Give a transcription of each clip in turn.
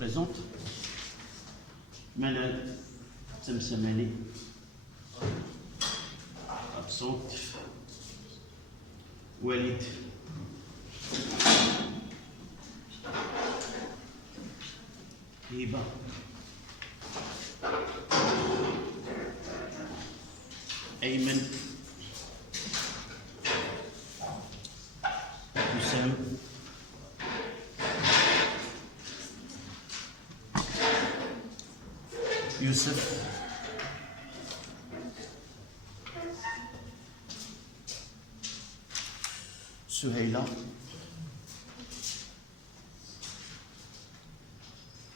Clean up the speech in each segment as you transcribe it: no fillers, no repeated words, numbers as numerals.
Présente. Manal Tsemsemani. Absente. Walid. Hiba. Ayman. Hussein. Youssef. Suhaila.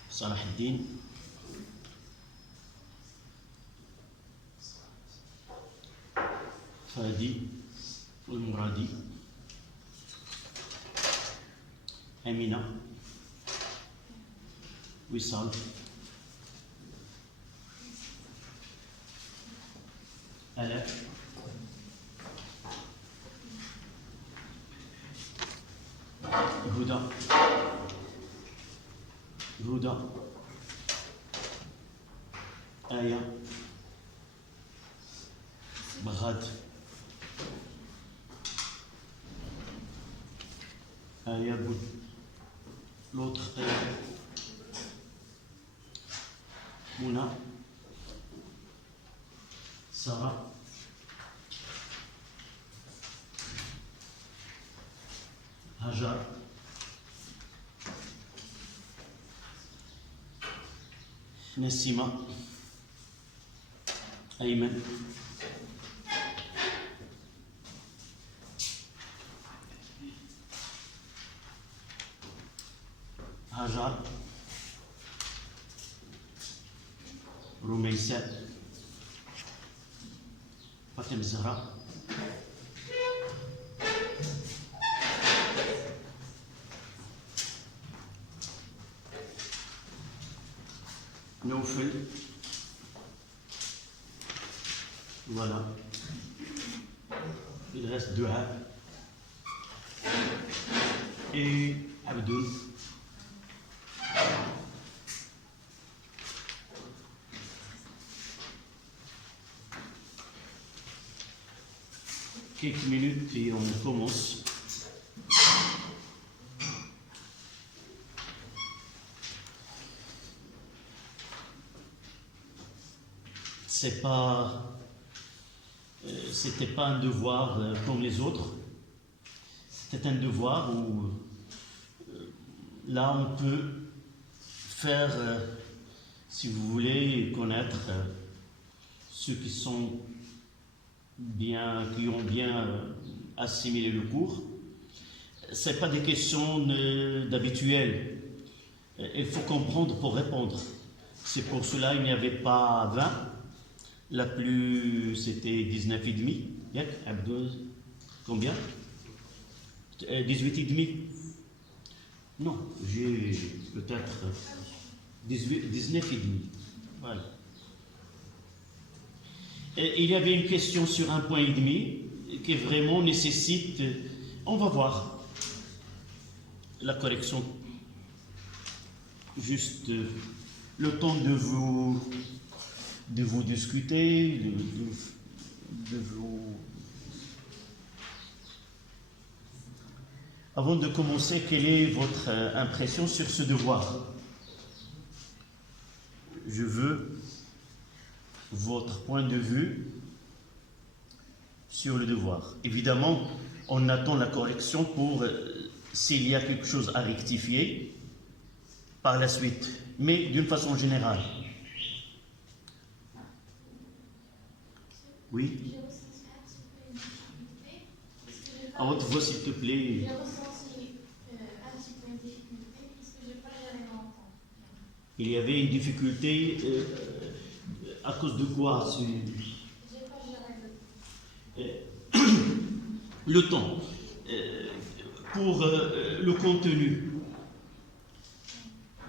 Salah Eddin. Fadi Al-Muradi. Amina. Wissal. Alef. Huda. Huda. Aya. Bagad. Aya Boud. L'autre Aya. Mouna. Sarah. Hajar. Nassima. Ayman. Hajar. Rumaysa. Fatim Zahra. Naufel. Voilà. Il reste Dua et Abdul. Quelques minutes et on commence. C'était pas un devoir comme les autres. C'était un devoir où là on peut faire, si vous voulez, connaître ceux qui ont bien assimilé le cours. C'est pas des questions d'habituel. Il faut comprendre pour répondre. C'est pour cela qu'il n'y avait pas 20. La plus, c'était 19,5. Yak, Abdou, combien 18,5. Non, j'ai peut-être 19,5. Voilà. Et il y avait une question sur 1,5 point qui vraiment nécessite, on va voir la correction. Juste le temps de vous discuter, de vous... Avant de commencer, quelle est votre impression sur ce devoir? Je veux votre point de vue sur le devoir. Évidemment, on attend la correction pour s'il y a quelque chose à rectifier par la suite, mais d'une façon générale. Oui. À votre voix, s'il te plaît. J'ai ressenti un petit peu une difficulté puisque je n'ai pas jamais entendu. Il y avait une difficulté à cause de quoi? Je n'ai pas géré Le temps. Pour le contenu,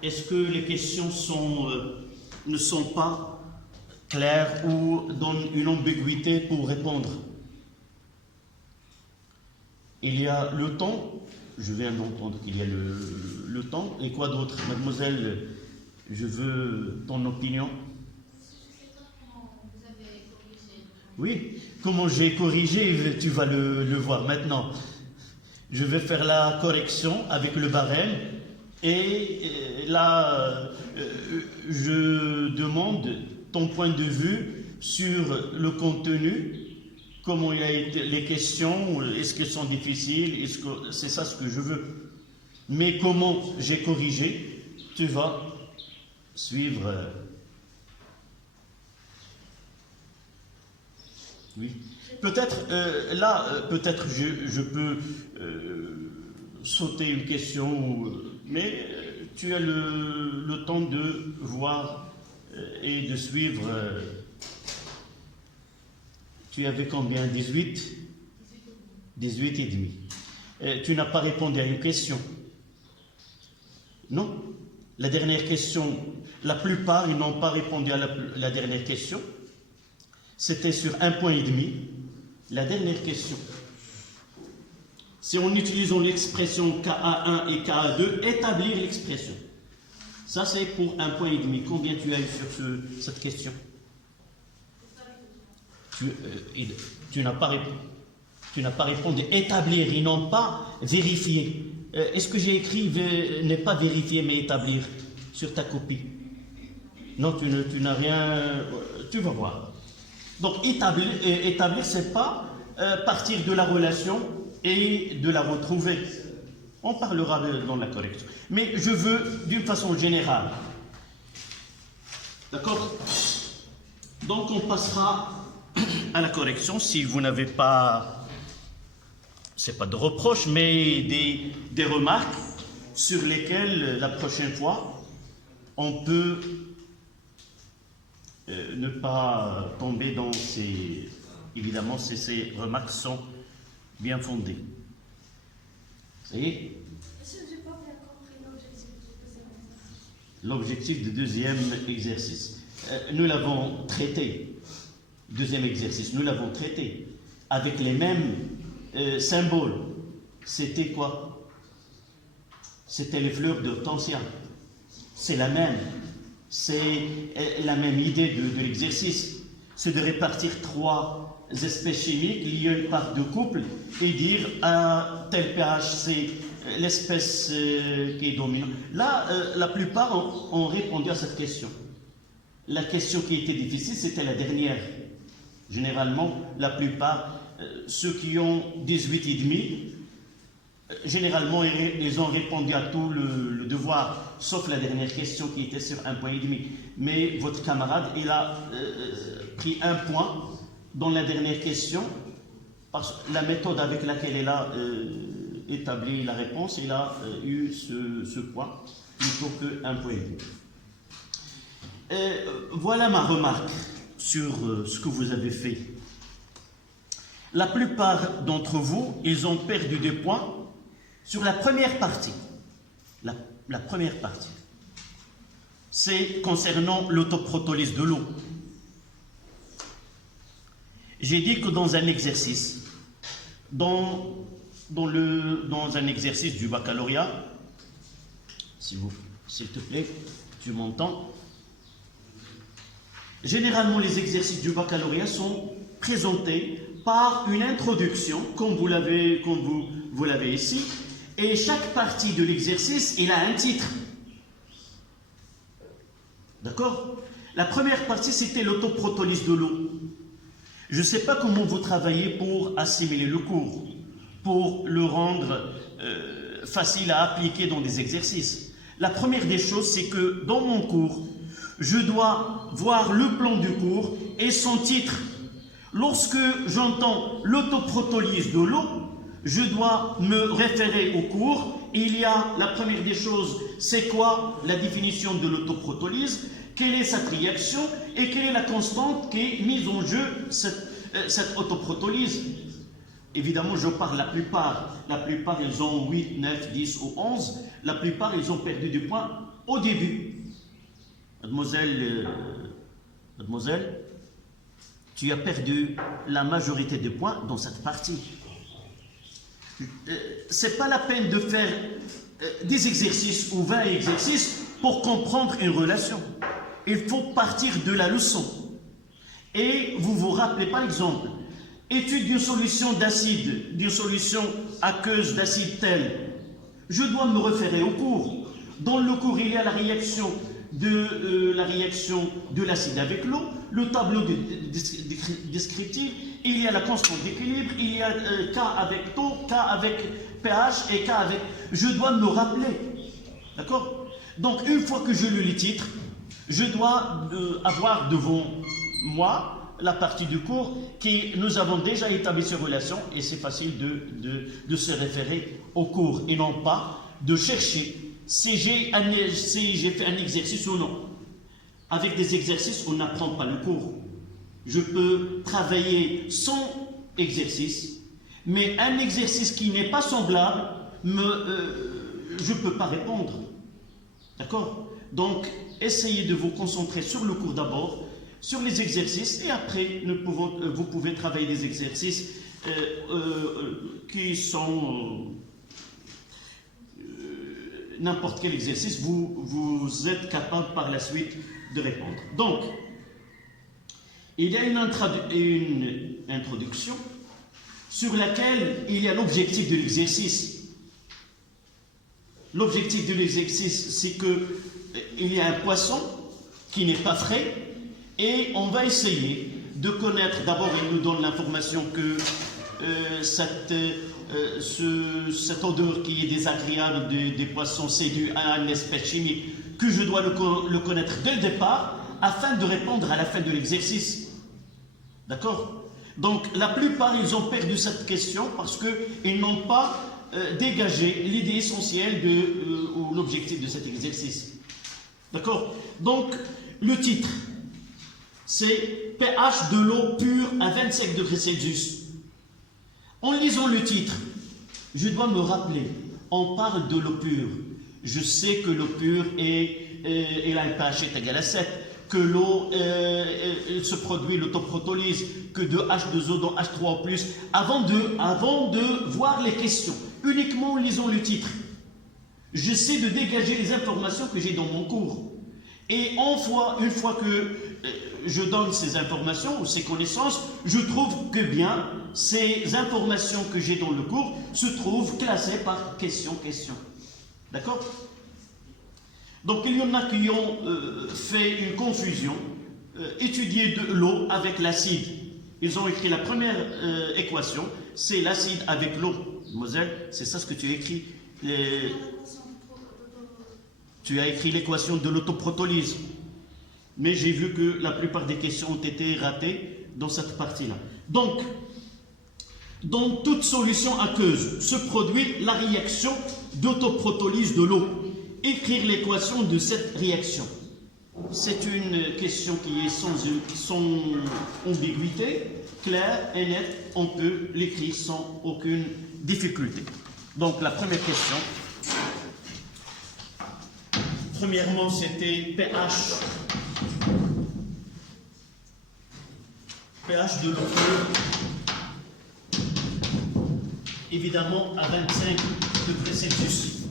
est-ce que les questions ne sont pas claires ou donnent une ambiguïté pour répondre? Il y a le temps, je viens d'entendre qu'il y a le temps, et quoi d'autre? Mademoiselle Je veux ton opinion. Je ne sais pas comment vous avez corrigé. Oui, comment j'ai corrigé, tu vas le voir maintenant. Je vais faire la correction avec le barème et là, je demande ton point de vue sur le contenu, comment il y a été, les questions, est-ce qu'elles sont difficiles, est-ce que c'est ça ce que je veux. Mais comment j'ai corrigé, tu vas suivre. Oui. Peut-être peut-être je peux sauter une question, mais tu as le temps de voir et de suivre. Tu avais combien? 18 18 et demi. Tu n'as pas répondu à une question. Non. La dernière question, la plupart, ils n'ont pas répondu à la dernière question. C'était sur 1,5 point. La dernière question. C'est en utilisant l'expression KA1 et KA2, établir l'expression. Ça, c'est pour 1,5 point. Combien tu as eu sur cette question? Tu n'as pas répondu. Tu n'as pas répondu. Établir, ils n'ont pas vérifié. Est-ce que j'ai écrit n'est pas vérifié mais établir sur ta copie? Non, tu n'as rien. Tu vas voir. Donc établir, c'est pas partir de la relation et de la retrouver. On parlera dans la correction. Mais je veux d'une façon générale. D'accord? Donc on passera à la correction si vous n'avez pas, c'est pas de reproches, mais des remarques sur lesquelles la prochaine fois on peut ne pas tomber dans ces... Évidemment, ces remarques sont bien fondées. Ça y est? Je n'ai pas bien compris l'objectif du deuxième exercice. L'objectif du deuxième exercice. Nous l'avons traité. Deuxième exercice, nous l'avons traité avec les mêmes symboles. C'était quoi? C'était les fleurs d'hortensia. C'est la même. C'est la même idée de l'exercice. C'est de répartir 3 espèces chimiques liées par 2 couples et dire à tel pH c'est l'espèce qui est dominante. Là, la plupart ont répondu à cette question. La question qui était difficile, c'était la dernière. Généralement, la plupart, ceux qui ont 18,5, généralement, ils ont répondu à tout le devoir, sauf la dernière question qui était sur 1,5 point. Mais votre camarade, il a pris 1 point dans la dernière question, parce que la méthode avec laquelle il a établi la réponse, il a eu ce point plutôt que 1,5 point. Voilà ma remarque sur ce que vous avez fait. La plupart d'entre vous, ils ont perdu des points sur la première partie. La première partie. C'est concernant l'autoprotolyse de l'eau. J'ai dit que dans un exercice, dans un exercice du baccalauréat, s'il te plaît, tu m'entends? Généralement, les exercices du baccalauréat sont présentés par une introduction, comme vous l'avez ici, et chaque partie de l'exercice, il a un titre. D'accord? La première partie, c'était l'autoprotolyse de l'eau. Je ne sais pas comment vous travaillez pour assimiler le cours, pour le rendre facile à appliquer dans des exercices. La première des choses, c'est que dans mon cours, je dois voir le plan du cours et son titre. Lorsque j'entends l'autoprotolyse de l'eau, je dois me référer au cours. Il y a la première des choses, c'est quoi la définition de l'autoprotolyse, quelle est sa réaction et quelle est la constante qui est mise en jeu cette autoprotolyse. Évidemment, je parle la plupart, ils ont 8, 9, 10 ou 11, la plupart, ils ont perdu du point au début. Mademoiselle, tu as perdu la majorité des points dans cette partie. C'est pas la peine de faire des exercices ou 20 exercices pour comprendre une relation, il faut partir de la leçon. Et vous vous rappelez par exemple, étude d'une solution d'acide, d'une solution aqueuse d'acide tel. Je dois me référer au cours. Dans le cours, il y a la réaction de l'acide avec l'eau, le tableau descriptif, il y a la constante d'équilibre, il y a K avec taux, K avec pH et K avec... Je dois me rappeler. D'accord? Donc, une fois que je lis le titre, je dois avoir devant moi la partie du cours qui nous avons déjà établi ces relations et c'est facile de se référer au cours et non pas de chercher si j'ai fait un exercice ou non. Avec des exercices, on n'apprend pas le cours. Je peux travailler sans exercice, mais un exercice qui n'est pas semblable, je ne peux pas répondre. D'accord? Donc, essayez de vous concentrer sur le cours d'abord, sur les exercices, et après, vous pouvez travailler des exercices qui sont... n'importe quel exercice, vous êtes capable par la suite de répondre. Donc, il y a une introduction sur laquelle il y a l'objectif de l'exercice. L'objectif de l'exercice, c'est qu'il y a un poisson qui n'est pas frais et on va essayer de connaître, d'abord il nous donne l'information que cette odeur qui est désagréable des poissons, c'est dû à une espèce chimique que je dois le connaître dès le départ afin de répondre à la fin de l'exercice. D'accord? Donc, la plupart, ils ont perdu cette question parce qu'ils n'ont pas dégagé l'idée essentielle ou l'objectif de cet exercice. D'accord? Donc, le titre, c'est pH de l'eau pure à 25 degrés Celsius. En lisant le titre, je dois me rappeler, on parle de l'eau pure. Je sais que l'eau pure elle a un pH égal à 7, que l'eau se produit l'autoprotolyse, que de H2O dans H3O+. Avant de voir les questions, uniquement en lisant le titre, j'essaie de dégager les informations que j'ai dans mon cours. Et une fois que je donne ces informations ou ces connaissances, je trouve que bien ces informations que j'ai dans le cours se trouvent classées par question. D'accord? Donc il y en a qui ont fait une confusion, étudier de l'eau avec l'acide. Ils ont écrit la première équation, c'est l'acide avec l'eau. Mademoiselle, c'est ça ce que tu as écrit. Tu as écrit l'équation de l'autoprotolyse. Mais j'ai vu que la plupart des questions ont été ratées dans cette partie-là. Donc, dans toute solution aqueuse se produit la réaction d'autoprotolyse de l'eau. Écrire l'équation de cette réaction. C'est une question qui est sans ambiguïté, claire et nette. On peut l'écrire sans aucune difficulté. Donc, la première question. Premièrement, c'était pH de l'eau pure, évidemment à 25 degrés Celsius.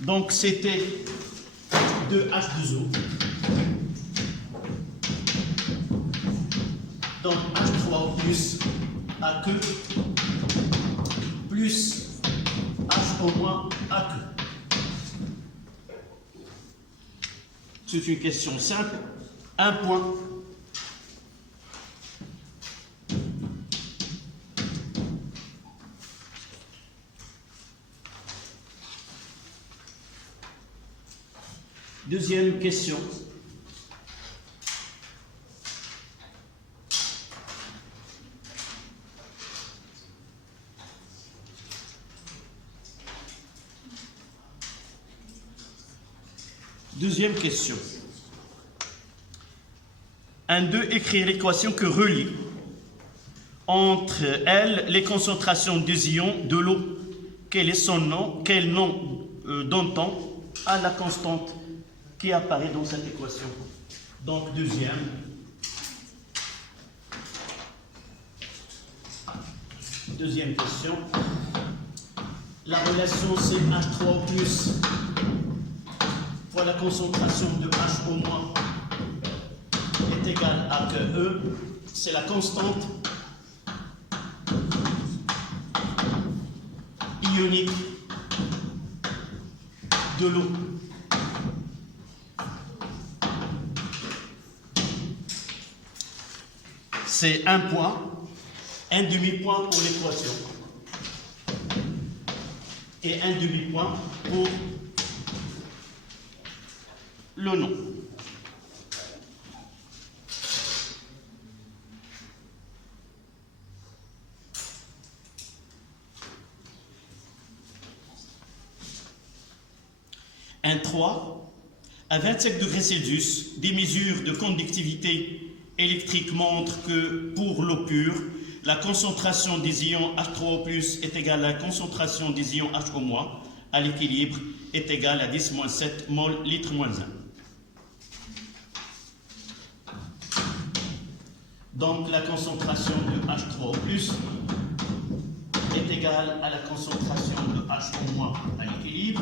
Donc c'était de H2O. Donc H3O plus AQ plus HO moins AQ. C'est une question simple. Un point. Deuxième question. Deuxième question. 1-2, écrire l'équation que relie entre elles les concentrations des ions de l'eau. Quel est son nom? Quel nom donne-t-on à la constante qui apparaît dans cette équation? Donc, deuxième. Deuxième question. La relation c'est H3O plus fois la concentration de H au moins est égale à que E, c'est la constante ionique de l'eau. C'est un point, un demi-point pour l'équation et un demi-point pour le nom. Un 3, à 25 degrés Celsius, des mesures de conductivité électrique montrent que pour l'eau pure, la concentration des ions H3O+ est égale à la concentration des ions HO- à l'équilibre est égale à 10-7 mol litre-1. Donc la concentration de H3O+ est égale à la concentration de HO- à l'équilibre,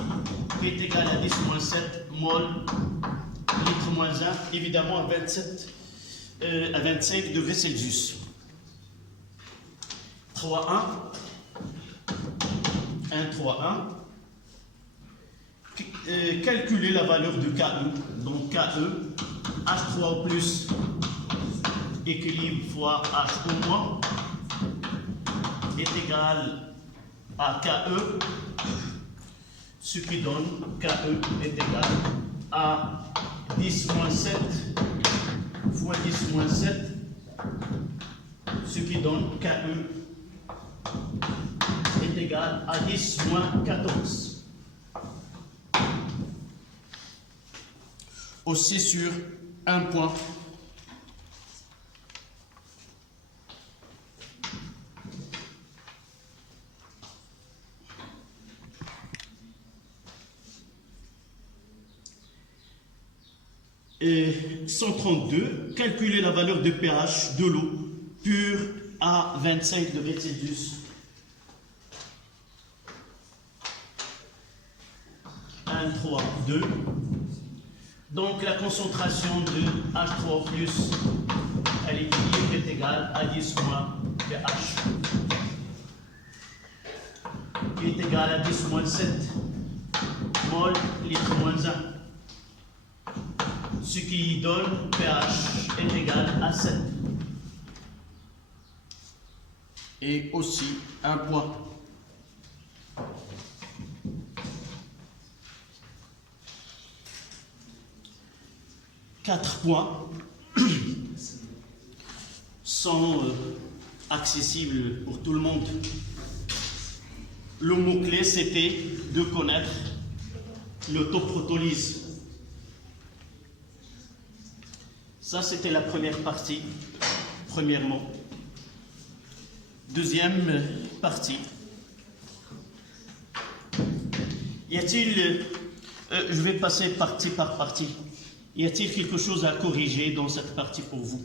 qui est égale à 10-7 mol litre-1, évidemment à 25 degrés Celsius. 3.1. Calculer la valeur de KE. Donc KE, H3O+ équilibre fois HO- est égal à KE, ce qui donne KE est égal à 10-7 fois 10-7, ce qui donne KE est égal à 10-14. Aussi sur un point. Et 132, calculer la valeur de pH de l'eau pure à 25 degrés Celsius. 1, 3, 2. Donc la concentration de H3O+ à l'équilibre est égale à 10 moins pH, qui est égal à 10-7 mol litre-1. Ce qui donne pH est égal à 7. Et aussi un point. Quatre points sont accessibles pour tout le monde. Le mot-clé, c'était de connaître l'autoprotolyse. Ça, c'était la première partie, premièrement. Deuxième partie. Y a-t-il, je vais passer partie par partie. Y a-t-il quelque chose à corriger dans cette partie pour vous?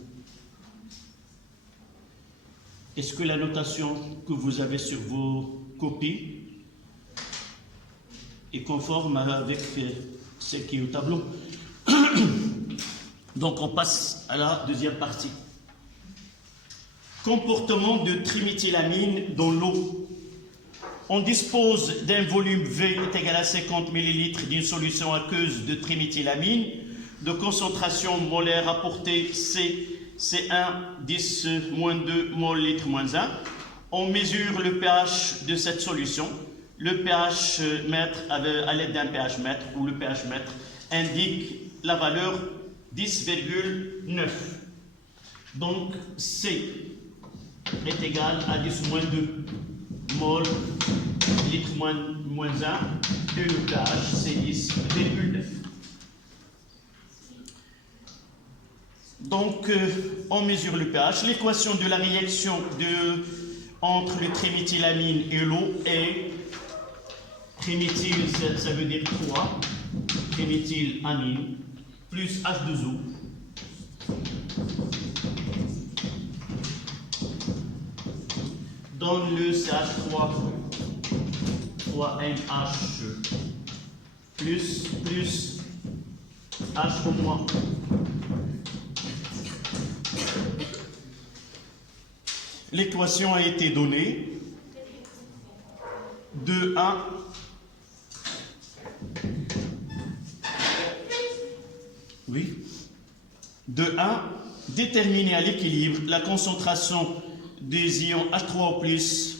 Est-ce que la notation que vous avez sur vos copies est conforme avec celle qui est au tableau? Donc on passe à la deuxième partie. Comportement de triméthylamine dans l'eau. On dispose d'un volume V est égal à 50 ml d'une solution aqueuse de triméthylamine de concentration molaire apportée C1 10-2 mol litre-1. On mesure le pH de cette solution. Le pH mètre à l'aide d'un pH mètre ou le pH mètre indique la valeur 10,9. Donc C est égal à 10-2 mol litre-1 et le pH c'est 10,9. Donc on mesure le pH. L'équation de la réaction entre le triméthylamine et l'eau est triméthyl, ça veut dire 3, triméthylamine plus H2O donne le CH3 3NH plus H au moins. L'équation a été donnée. 2,1 oui. 2,1 déterminer à l'équilibre la concentration des ions H3O+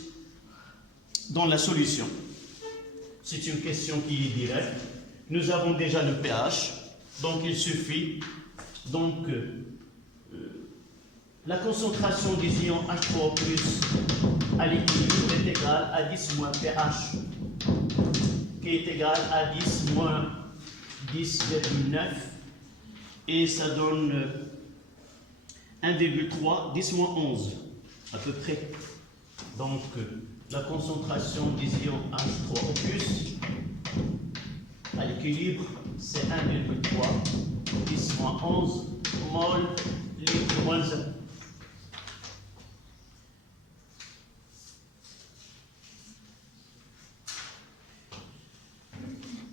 dans la solution. C'est une question qui est directe. Nous avons déjà le pH, donc il suffit. Donc, la concentration des ions H3O+ à l'équilibre est égale à 10 moins pH, qui est égal à 10 moins 10,9, et ça donne 1,3, 10 moins 11, à peu près. Donc, la concentration des ions H3O+ à l'équilibre, c'est 1,3, 10 moins 11, mol, litre moins 1.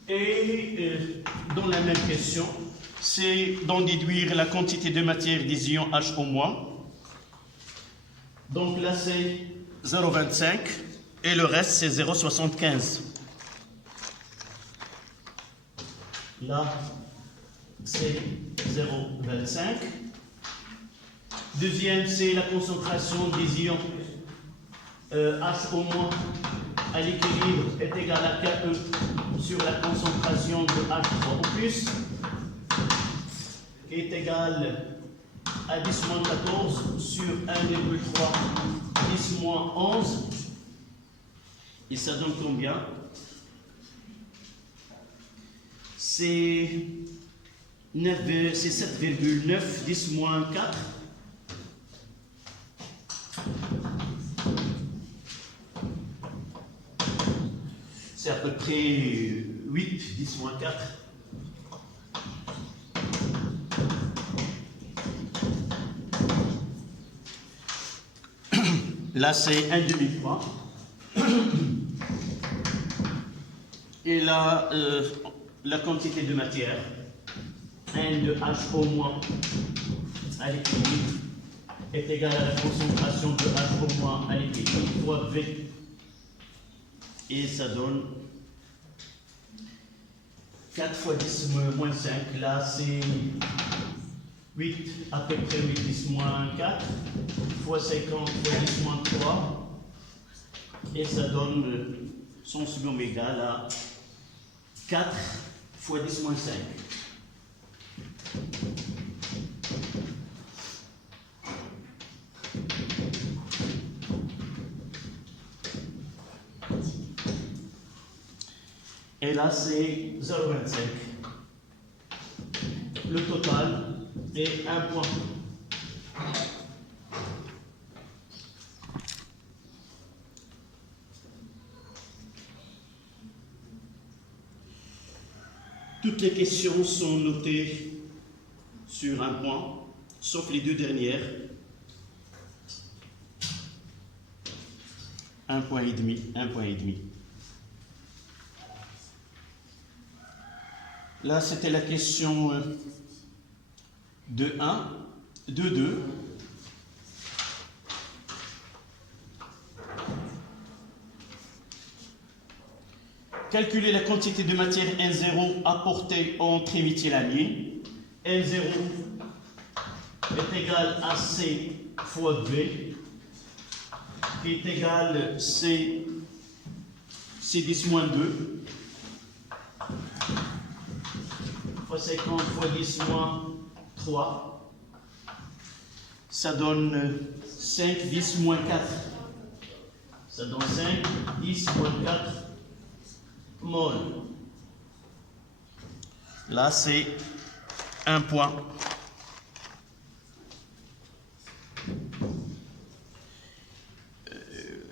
Et dans la même question, c'est d'en déduire la quantité de matière des ions H au moins. Donc là, c'est 0,25 et le reste, c'est 0,75. Là, c'est 0,25. Deuxième, c'est la concentration des ions H au moins à l'équilibre est égal à KE sur la concentration de H3O+, qui est égal à 10 moins 14 sur 1,3, 10 moins 11. Et ça donne combien? C'est 7,9, 10 moins 4. C'est à peu près 8, 10 moins 4. Là, c'est 1,3. Et là, la quantité de matière, N de H au moins à l'équilibre, est égale à la concentration de H au moins à l'équilibre fois V. Et ça donne 4 fois 10 moins 5. Là, c'est 8, à peu près 8, 10 moins 4, fois 50 fois 10 moins 3. Et ça donne son summum égal à 4 fois 10 moins 5. Et là, c'est 0,25. Le total est 1 point. Toutes les questions sont notées sur un point, sauf les deux dernières. 1,5 point, 1,5 point. Là, c'était la question de 1, de 2. Calculer la quantité de matière N0 apportée en triméthylamine. N0 est égal à C fois V, qui est égal à C 10 moins 2. Fois 50 fois 10 moins 3, ça donne 5, 10 moins 4. Ça donne 5, 10 moins 4 mol. Là, c'est 1 point.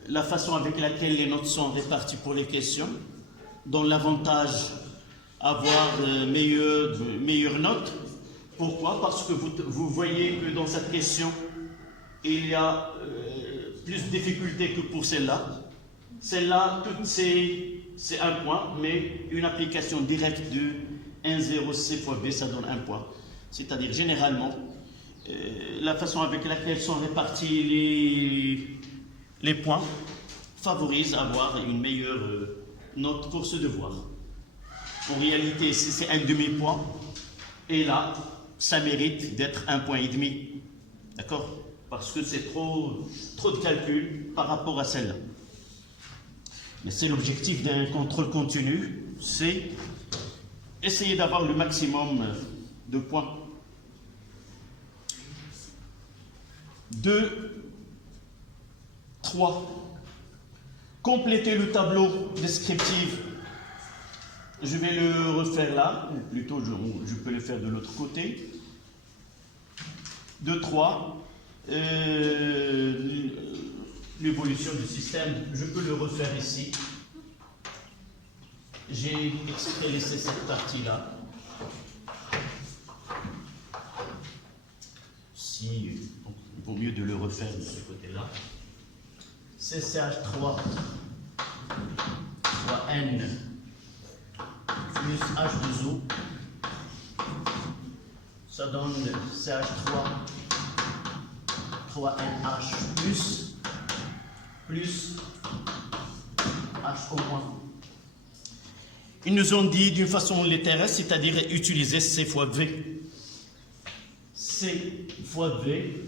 La façon avec laquelle les notes sont réparties pour les questions, dont l'avantage avoir meilleure note. Pourquoi? Parce que vous voyez que dans cette question, il y a plus de difficultés que pour celle-là. Celle-là, toutes ces c'est un point, mais une application directe de 1,0C fois B, ça donne un point. C'est-à-dire, généralement, la façon avec laquelle sont répartis les points favorise avoir une meilleure note pour ce devoir. En réalité, c'est un demi-point, et là, ça mérite d'être 1,5 point. D'accord? Parce que c'est trop de calcul par rapport à celle-là. Mais c'est l'objectif d'un contrôle continu, c'est essayer d'avoir le maximum de points. 2, 3. Compléter le tableau descriptif. Je vais le refaire là, ou plutôt je peux le faire de l'autre côté. 2, 3. L'évolution du système, je peux le refaire ici. J'ai exprès laissé cette partie-là. Si, donc, il vaut mieux de le refaire de ce côté-là. CCH3 fois N plus H2O, ça donne CH3 3NH plus H au moins. Ils nous ont dit d'une façon littéraire, c'est-à-dire utiliser C fois V. C fois V,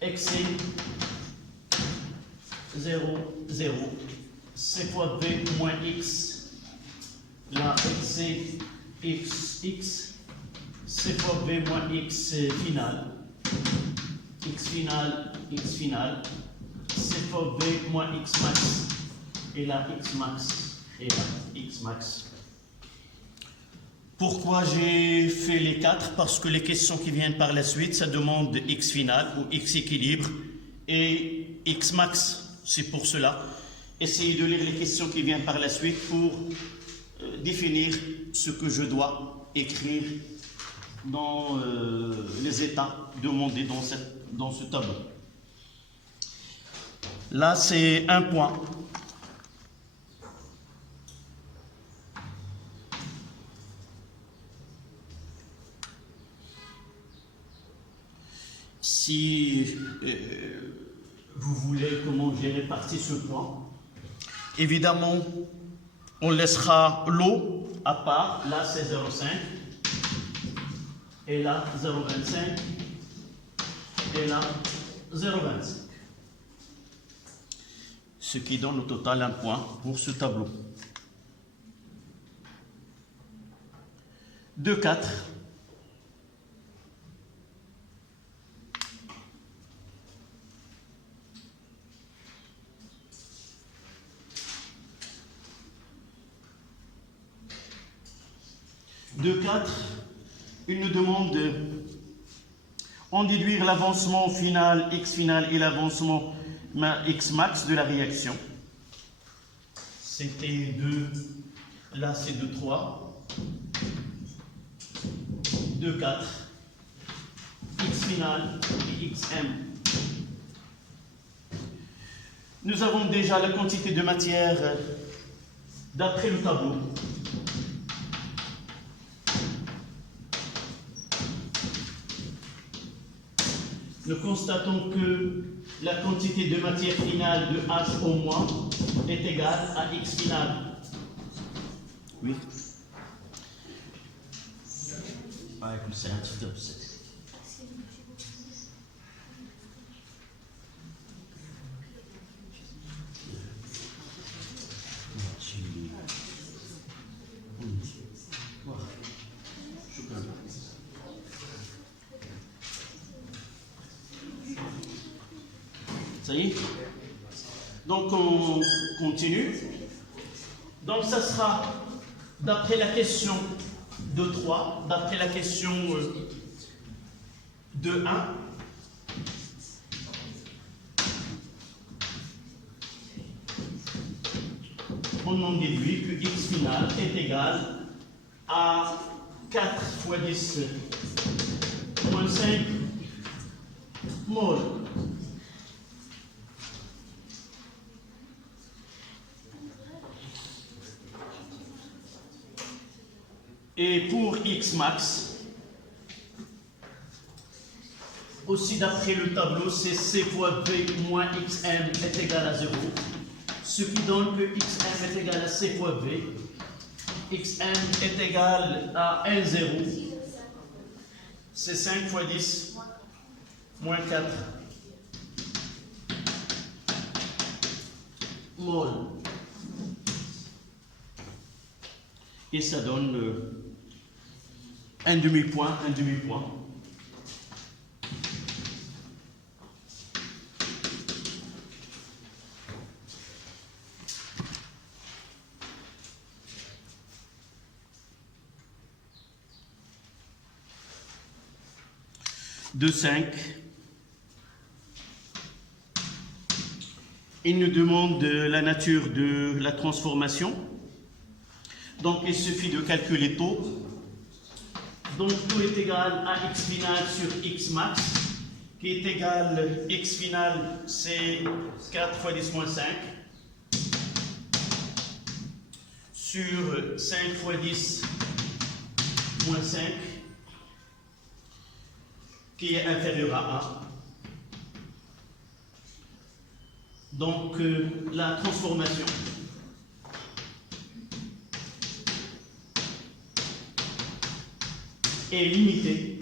excès 0, 0. C fois V moins X. Là, excès X, X. C fois V moins X final. X final, X final. C fois V moins X max. Et là, X max. Et là, X max. Pourquoi j'ai fait les 4? Parce que les questions qui viennent par la suite, ça demande X final ou X équilibre et X max. C'est pour cela. Essayez de lire les questions qui viennent par la suite pour définir ce que je dois écrire dans les états demandés dans ce tableau. Là, c'est un point. Si vous voulez comment j'ai réparti ce point, évidemment, on laissera l'eau à part. Là, c'est 0,5. Et là, 0,25. Et là, 0,25. Ce qui donne au total un point pour ce tableau. 2, 4. De 4, il nous demande en déduire l'avancement final X final et l'avancement X max de la réaction. C'était 2, là c'est 2, 3, 2, 4, X final et XM. Nous avons déjà la quantité de matière d'après le tableau. Nous constatons que la quantité de matière finale de H au moins est égale à X final. Oui. Ah, écoute, c'est un petit offset. Ça y est? Donc on continue. Donc ça sera d'après la question de 3, d'après la question de 1. On en déduit que X final est égal à 4 fois 10 moins 5 mol. Et pour x max, aussi d'après le tableau, c'est c fois v moins xm est égal à 0. Ce qui donne que xm est égal à c fois v. Xm est égal à 1, 0. C'est 5 fois 10 moins 4 mol. Et ça donne un demi-point, un demi-point. De 5. Il nous demande la nature de la transformation. Donc, il suffit de calculer taux. Donc, taux est égal à x final sur x max, qui est égal, x final, c'est 4 fois 10 moins 5, sur 5 fois 10 moins 5, qui est inférieur à 1. Donc, la transformation est limitée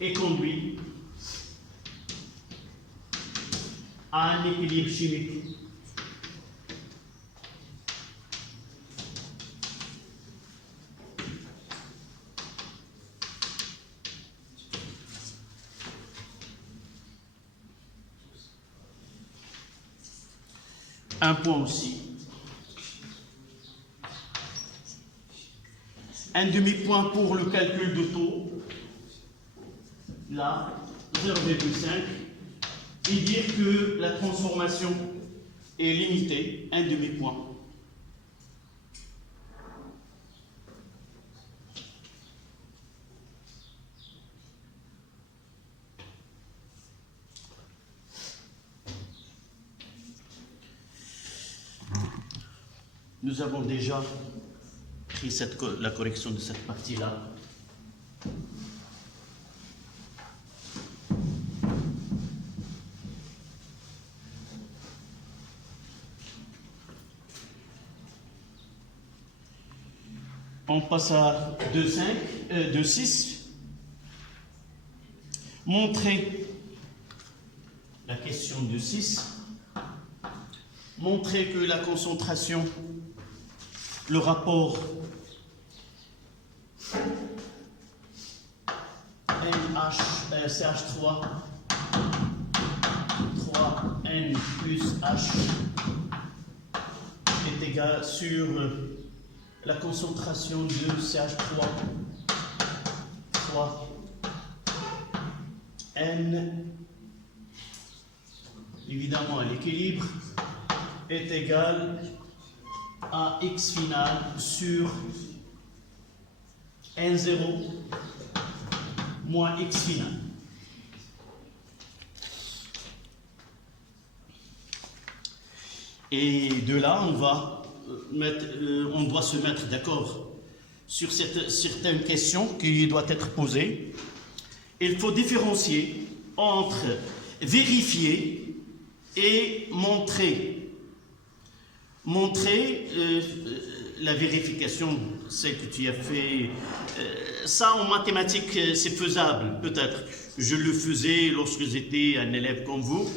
et conduit à un équilibre chimique. Un point aussi. Un demi-point pour le calcul de taux. Là, 0,5. Et dire que la transformation est limitée. Un demi-point. Nous avons déjà pris la correction de cette partie-là. On passe à 2,6. Montrer la question de 6. Montrer que la concentration, le rapport CH3 3N plus H est égal sur la concentration de CH3 3N, évidemment à l'équilibre, est égal à x final sur N0 moins x final. Et de là, on doit se mettre d'accord sur certaines questions qui doivent être posées. Il faut différencier entre vérifier et montrer. La vérification, celle que tu as fait, ça en mathématiques c'est faisable peut-être. Je le faisais lorsque j'étais un élève comme vous.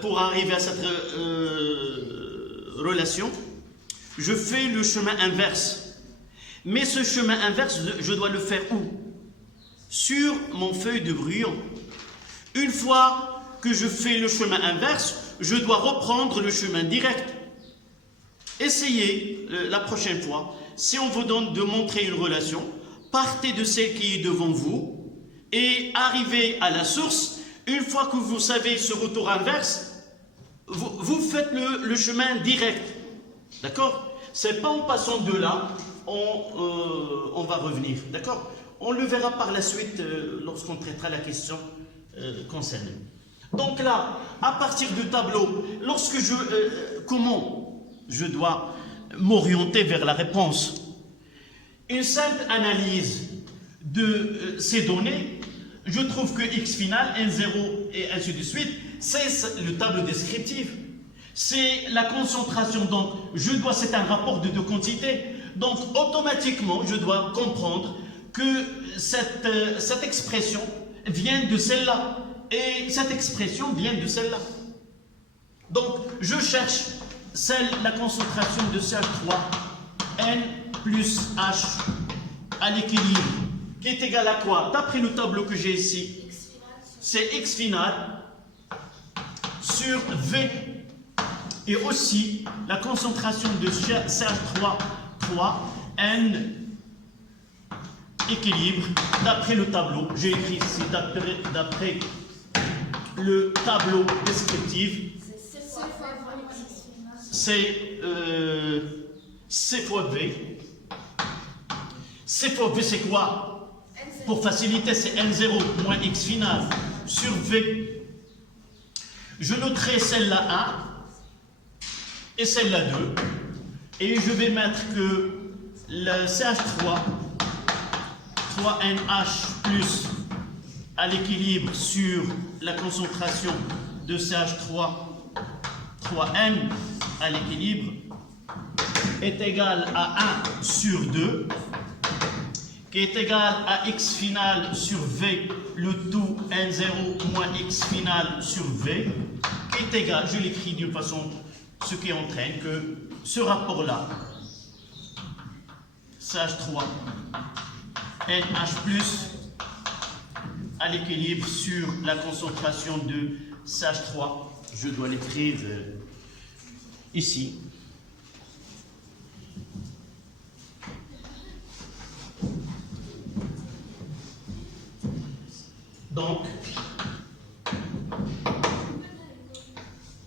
Pour arriver à cette relation, je fais le chemin inverse. Mais ce chemin inverse, je dois le faire où? Sur mon feuille de brouillon. Une fois que je fais le chemin inverse, je dois reprendre le chemin direct. Essayez la prochaine fois, si on vous donne de montrer une relation, partez de celle qui est devant vous et arrivez à la source. Une fois que vous savez ce retour inverse, vous faites le chemin direct. D'accord? C'est pas en passant de là, on va revenir. D'accord? On le verra par la suite lorsqu'on traitera la question concernée. Donc là, à partir du tableau, comment je dois m'orienter vers la réponse. Une simple analyse de ces données, je trouve que x final, n0 et ainsi de suite, c'est le tableau descriptif. C'est la concentration. Donc, c'est un rapport de deux quantités. Donc, automatiquement, je dois comprendre que cette expression vient de celle-là. Et cette expression vient de celle-là. Donc, je cherche la concentration de CH3, N plus H à l'équilibre, qui est égal à quoi? D'après le tableau que j'ai ici, c'est X final sur V. Et aussi, la concentration de CH3, 3, N équilibre, d'après le tableau, j'ai écrit ici, d'après le tableau descriptif, c'est C fois V. C fois V, c'est quoi? Pour faciliter, c'est N0 moins X final sur V. Je noterai celle-là 1 et celle-là 2. Et je vais mettre que le CH3, 3NH plus à l'équilibre sur la concentration de CH3, 3N à l'équilibre est égal à 1 sur 2, qui est égal à x final sur V, le tout N0 moins x final sur V, qui est égal, je l'écris d'une façon, ce qui entraîne que ce rapport-là, CH3, NH plus à l'équilibre sur la concentration de CH3, je dois l'écrire ici. Donc,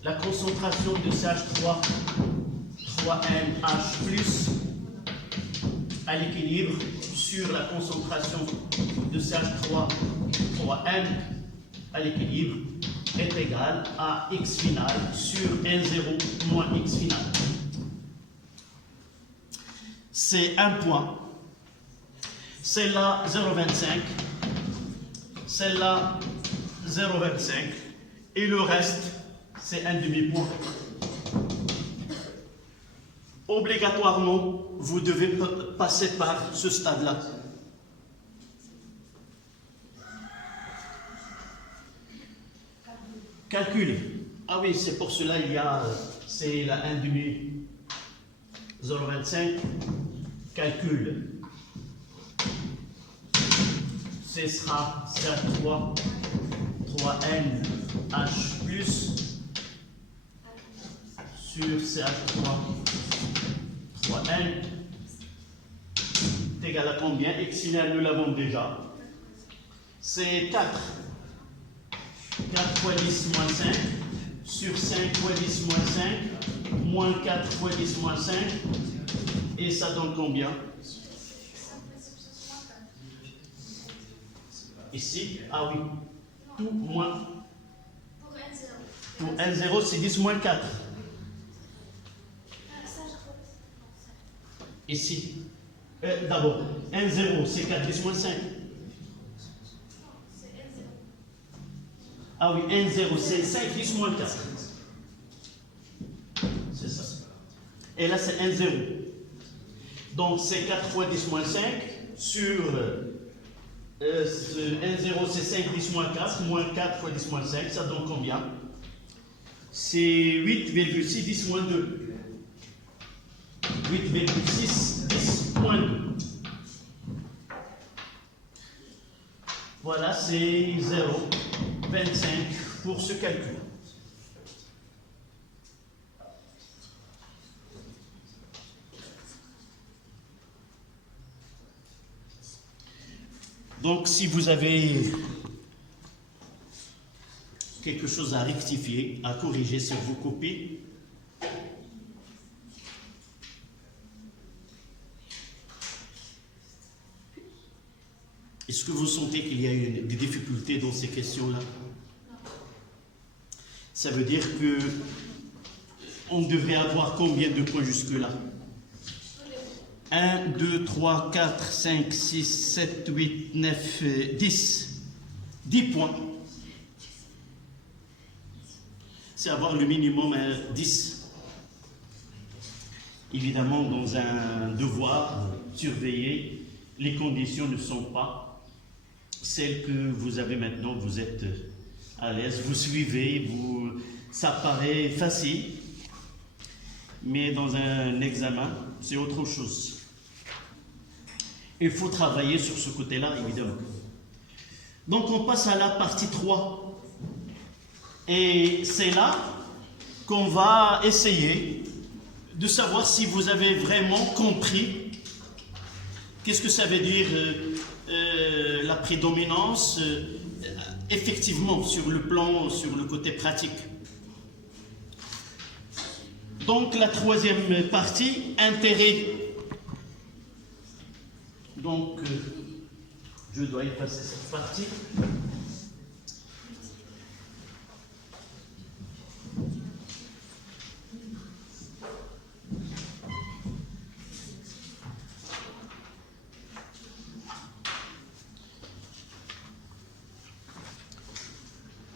la concentration de CH3, 3NH plus à l'équilibre sur la concentration de CH3, 3N à l'équilibre est égal à x final sur N0 moins x final. C'est un point. Celle-là, 0,25. Celle-là, 0,25. Et le reste, c'est un demi-point. Obligatoirement, vous devez passer par ce stade-là. Calcul. Ah oui, c'est pour cela c'est la 1 demi 0,25. Calcul. Ce sera CH3, 3N, H plus sur CH3, 3N est égal à combien? X final, nous l'avons déjà. C'est 4. 4 fois 10 moins 5 sur 5 fois 10 moins 5 moins 4 fois 10 moins 5 et ça donne combien? Ici, ah oui, tout moins. Pour N0, c'est 10 moins 4. Ici, d'abord, N0, c'est 4, 10 moins 5. Ah oui, N0, c'est 5, 10 moins 4. C'est ça. Et là, c'est N0. Donc, c'est 4 fois 10 moins 5 sur N0, c'est 5, 10 moins 4, moins 4 fois 10 moins 5, ça donne combien? C'est 8,6, 10 moins 2. 8,6, 10 moins 2. Voilà, c'est 0,25 pour ce calcul. Donc, si vous avez quelque chose à rectifier, à corriger sur vos copies, est-ce que vous sentez qu'il y a des difficultés dans ces questions-là? Ça veut dire que on devrait avoir combien de points jusque-là? 1, 2, 3, 4, 5, 6, 7, 8, 9, 10. 10 points. C'est avoir le minimum 10. Évidemment, dans un devoir surveillé, les conditions ne sont pas celles que vous avez maintenant. Vous êtes à l'aise, vous suivez, ça paraît facile, mais dans un examen, c'est autre chose. Il faut travailler sur ce côté-là, évidemment. Donc on passe à la partie 3. Et c'est là qu'on va essayer de savoir si vous avez vraiment compris qu'est-ce que ça veut dire la prédominance effectivement sur le plan, sur le côté pratique. Donc la troisième partie, intérêt. Donc je dois y passer cette partie.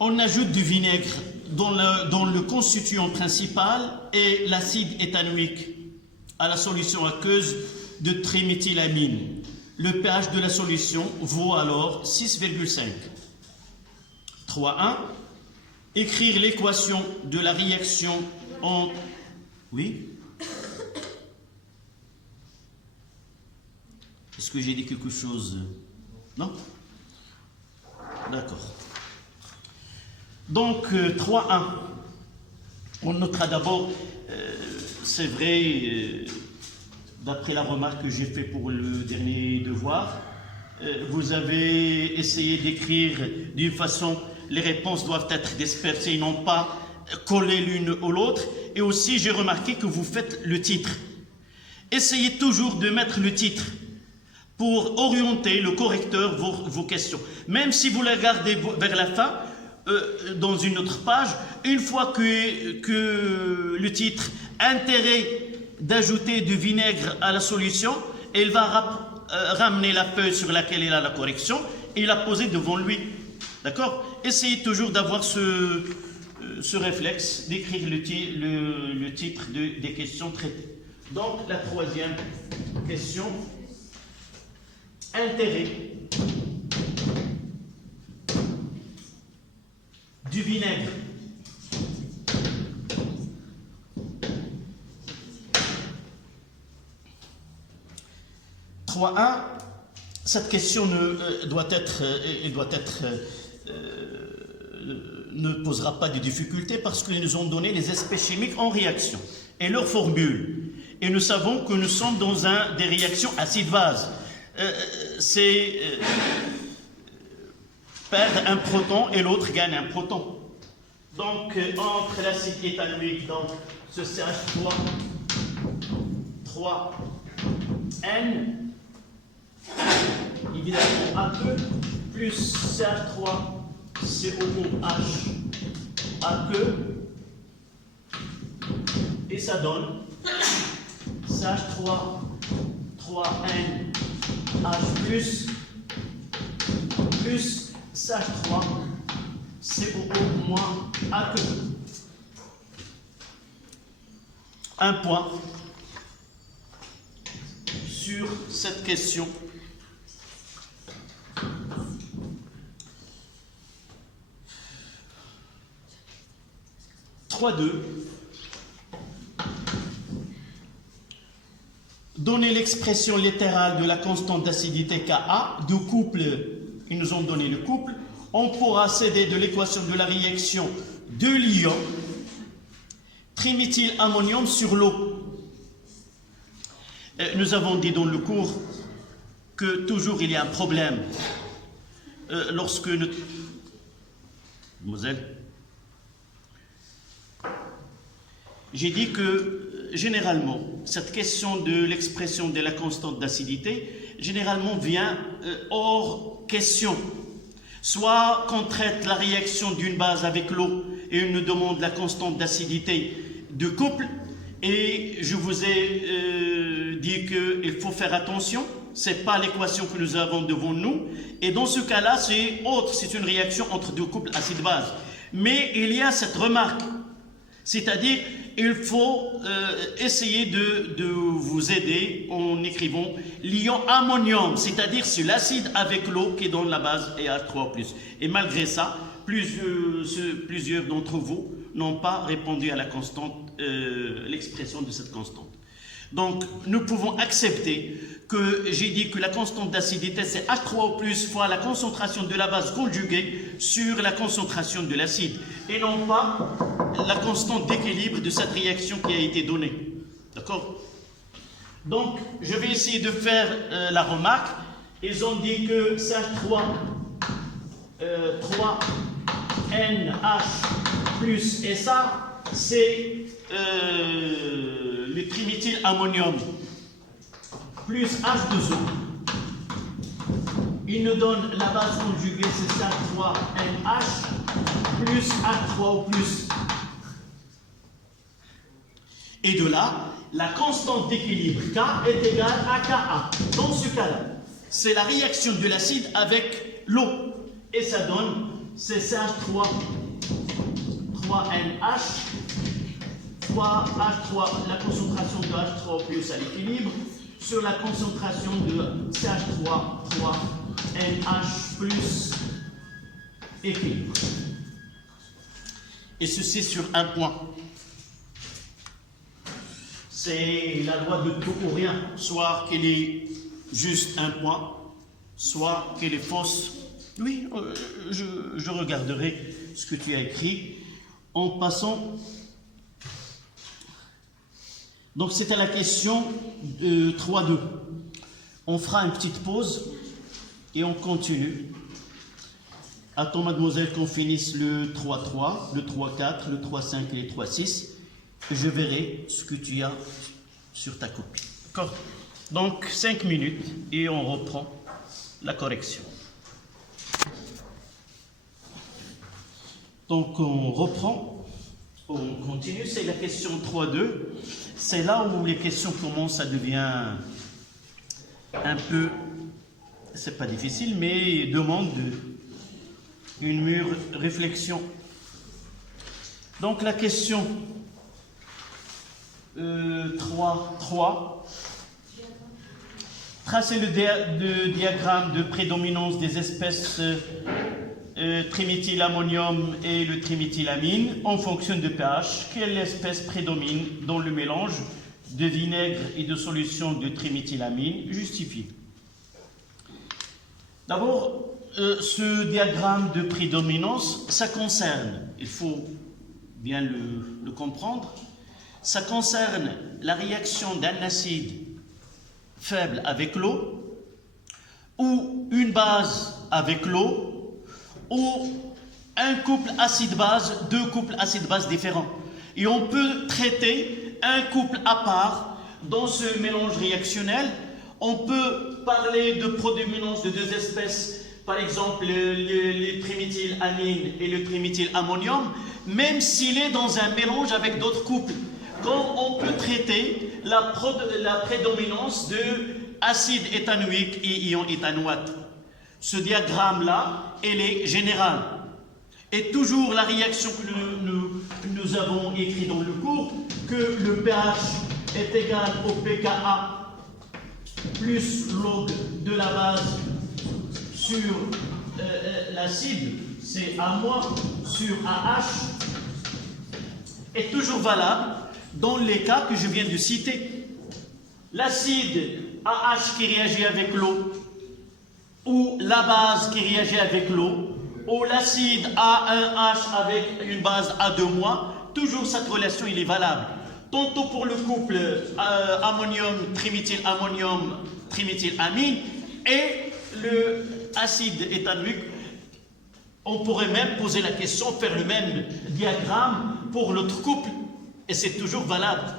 On ajoute du vinaigre dont le constituant principal est l'acide éthanoïque à la solution aqueuse de triméthylamine. Le pH de la solution vaut alors 6,5. 3.1. Écrire l'équation de la réaction en... Oui? Est-ce que j'ai dit quelque chose? Non? D'accord. Donc, 3.1. On notera d'abord, c'est vrai, d'après la remarque que j'ai faite pour le dernier devoir, vous avez essayé d'écrire d'une façon, les réponses doivent être dispersées, non pas collées l'une ou l'autre. Et aussi, j'ai remarqué que vous faites le titre. Essayez toujours de mettre le titre pour orienter le correcteur vos questions. Même si vous les regardez vers la fin, dans une autre page, une fois que le titre « Intérêt d'ajouter du vinaigre à la solution », il va ramener la feuille sur laquelle il a la correction et la poser devant lui. D'accord? Essayez toujours d'avoir ce réflexe d'écrire le titre des questions traitées. Donc, la troisième question, intérêt du vinaigre. Cette question ne posera pas de difficulté parce qu'ils nous ont donné les aspects chimiques en réaction et leur formule. Et nous savons que nous sommes dans des réactions acide-base. C'est perdre un proton et l'autre gagne un proton. Donc, entre l'acide éthanoïque, donc ce CH3, 3N, évidemment APE, plus CH3, COOH, APE, et ça donne CH3, 3N, H+, plus CH3, COO moins APE. Un point sur cette question. Donner l'expression littérale de la constante d'acidité Ka du couple, ils nous ont donné le couple, on pourra céder de l'équation de la réaction de l'ion triméthylammonium sur l'eau. Nous avons dit dans le cours que toujours il y a un problème lorsque nous... Mademoiselle, j'ai dit que généralement, cette question de l'expression de la constante d'acidité, généralement vient hors question. Soit qu'on traite la réaction d'une base avec l'eau et on nous demande la constante d'acidité de couple, et je vous ai dit qu'il faut faire attention. Ce n'est pas l'équation que nous avons devant nous. Et dans ce cas-là, c'est autre, c'est une réaction entre deux couples acide-base. Mais il y a cette remarque, c'est-à-dire il faut essayer de vous aider en écrivant l'ion ammonium, c'est-à-dire c'est l'acide avec l'eau qui donne la base H3+. Et malgré ça, plusieurs d'entre vous n'ont pas répondu à la constante, l'expression de cette constante. Donc, nous pouvons accepter que j'ai dit que la constante d'acidité, c'est H3O+, fois la concentration de la base conjuguée sur la concentration de l'acide, et non pas la constante d'équilibre de cette réaction qui a été donnée. D'accord? Donc, je vais essayer de faire la remarque. Ils ont dit que CH3, 3NH+, et ça, c'est le triméthylammonium plus H2O. Il nous donne la base conjuguée, c'est CH3NH plus H3O+. Et de là, la constante d'équilibre K est égale à Ka. Dans ce cas-là, c'est la réaction de l'acide avec l'eau. Et ça donne, c'est CH3, 3NH fois H3, la concentration de H3O+ à l'équilibre, sur la concentration de CH3, 3NH+ équilibre. Et ceci sur un point. C'est la loi de tout ou rien, soit qu'elle est juste un point, soit qu'elle est fausse. Oui, je regarderai ce que tu as écrit en passant. Donc c'était la question 3.2. On fera une petite pause et on continue. Attends, mademoiselle, qu'on finisse le 3.3, le 3.4, le 3.5 et le 3.6. Je verrai ce que tu as sur ta copie. D'accord? Donc 5 minutes et on reprend la correction. Donc on reprend, on continue, c'est la question 3.2. C'est là où les questions commencent à devenir un peu, c'est pas difficile, mais demandent une mûre réflexion. Donc la question 3.3. Tracez le diagramme de prédominance des espèces triméthylammonium et le triméthylamine en fonction de pH. Quelle espèce prédomine dans le mélange de vinaigre et de solution de triméthylamine? Justifié. D'abord, ce diagramme de prédominance, ça concerne, il faut bien le comprendre, ça concerne la réaction d'un acide faible avec l'eau, ou une base avec l'eau, ou un couple acide-base, deux couples acide-base différents. Et on peut traiter un couple à part dans ce mélange réactionnel. On peut parler de prédominance de deux espèces, par exemple le triméthylamine et le triméthylammonium, même s'il est dans un mélange avec d'autres couples. Quand on peut traiter la prédominance de acide éthanoïque et ion éthanoate. Ce diagramme-là, elle est générale. Et toujours la réaction que nous avons écrite dans le cours, que le pH est égal au pKa plus log de la base sur l'acide, c'est A- sur AH, est toujours valable dans les cas que je viens de citer. L'acide AH qui réagit avec l'eau, ou la base qui réagit avec l'eau, ou l'acide A1H avec une base A2-, toujours cette relation il est valable. Tantôt pour le couple ammonium, triméthylammonium, triméthylamine, et le acide éthanoïque. On pourrait même poser la question, faire le même diagramme pour l'autre couple, et c'est toujours valable.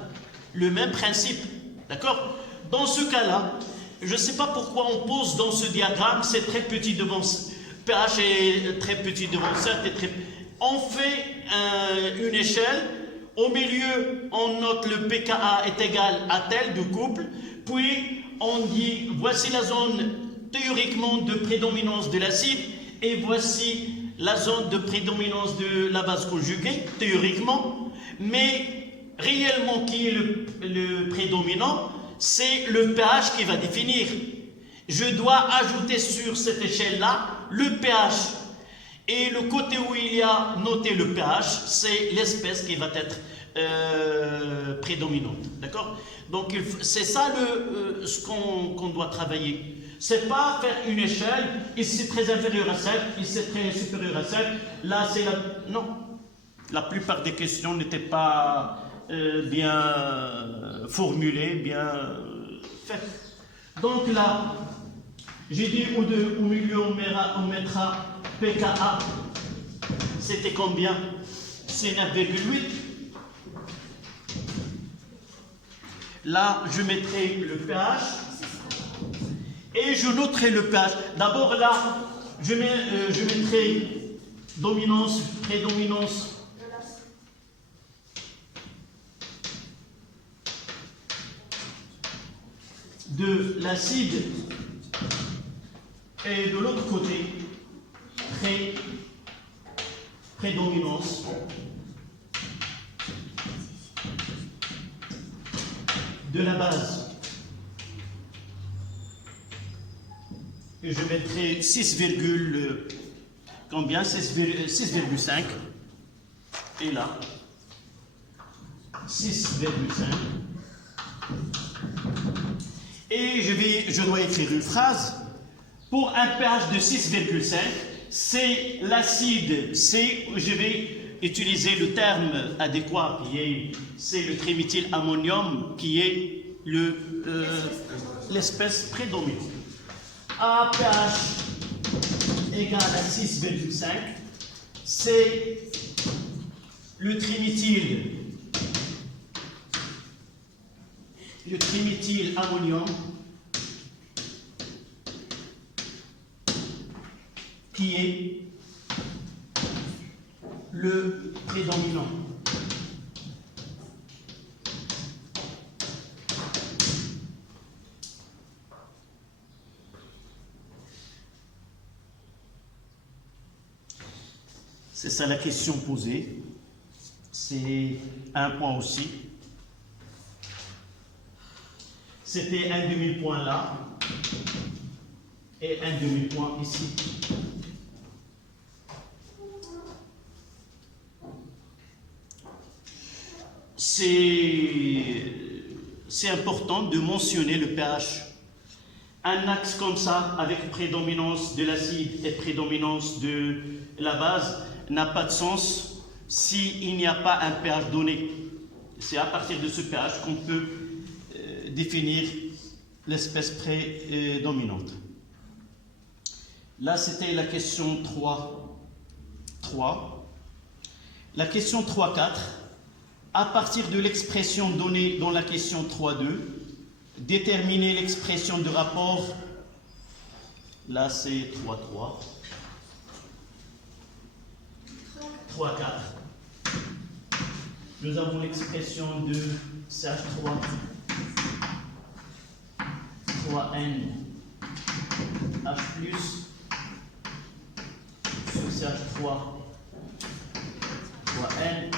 Le même principe, d'accord? Dans ce cas-là, je ne sais pas pourquoi on pose dans ce diagramme, c'est très petit devant, pH est très petit devant ça, on fait une échelle Au milieu, on note le pKa est égal à tel de couple. Puis, on dit, voici la zone théoriquement de prédominance de l'acide et voici la zone de prédominance de la base conjuguée, théoriquement. Mais réellement, qui est le prédominant? C'est le pH qui va définir. Je dois ajouter sur cette échelle-là le pH. Et le côté où il y a noté le pH, c'est l'espèce qui va être prédominante. D'accord? Donc c'est ça ce qu'on doit travailler. C'est pas faire une échelle, ici très inférieure à 7, ici très supérieure à 7, là c'est la... Non. La plupart des questions n'étaient pas bien formulées, bien faites. Donc là, j'ai dit au milieu on mettra pKa, c'était combien? C'est 9,8. Là, je mettrai le pH et je noterai le pH. D'abord là, je mettrai dominance, prédominance de l'acide et de l'autre côté, prédominance de la base. Et je mettrai 6, combien? 6,5. Et là, 6,5. Et je dois écrire une phrase. Pour un pH de 6,5, c'est l'acide, je vais utiliser le terme adéquat, c'est le triméthylammonium, qui est l'espèce prédominante. À pH égal à 6,5, c'est le triméthylammonium qui est le prédominant. C'est ça la question posée. C'est un point aussi. C'était un demi-point là et un demi-point ici. C'est important de mentionner le pH. Un axe comme ça, avec prédominance de l'acide et prédominance de la base, n'a pas de sens s'il n'y a pas un pH donné. C'est à partir de ce pH qu'on peut définir l'espèce prédominante. Là, c'était la question 3. La question 3.4. À partir de l'expression donnée dans la question 3.2, déterminer l'expression de rapport. Là, c'est 3.3. 3.4. Nous avons l'expression de CH3, 3N, H+, sur CH3, 3N.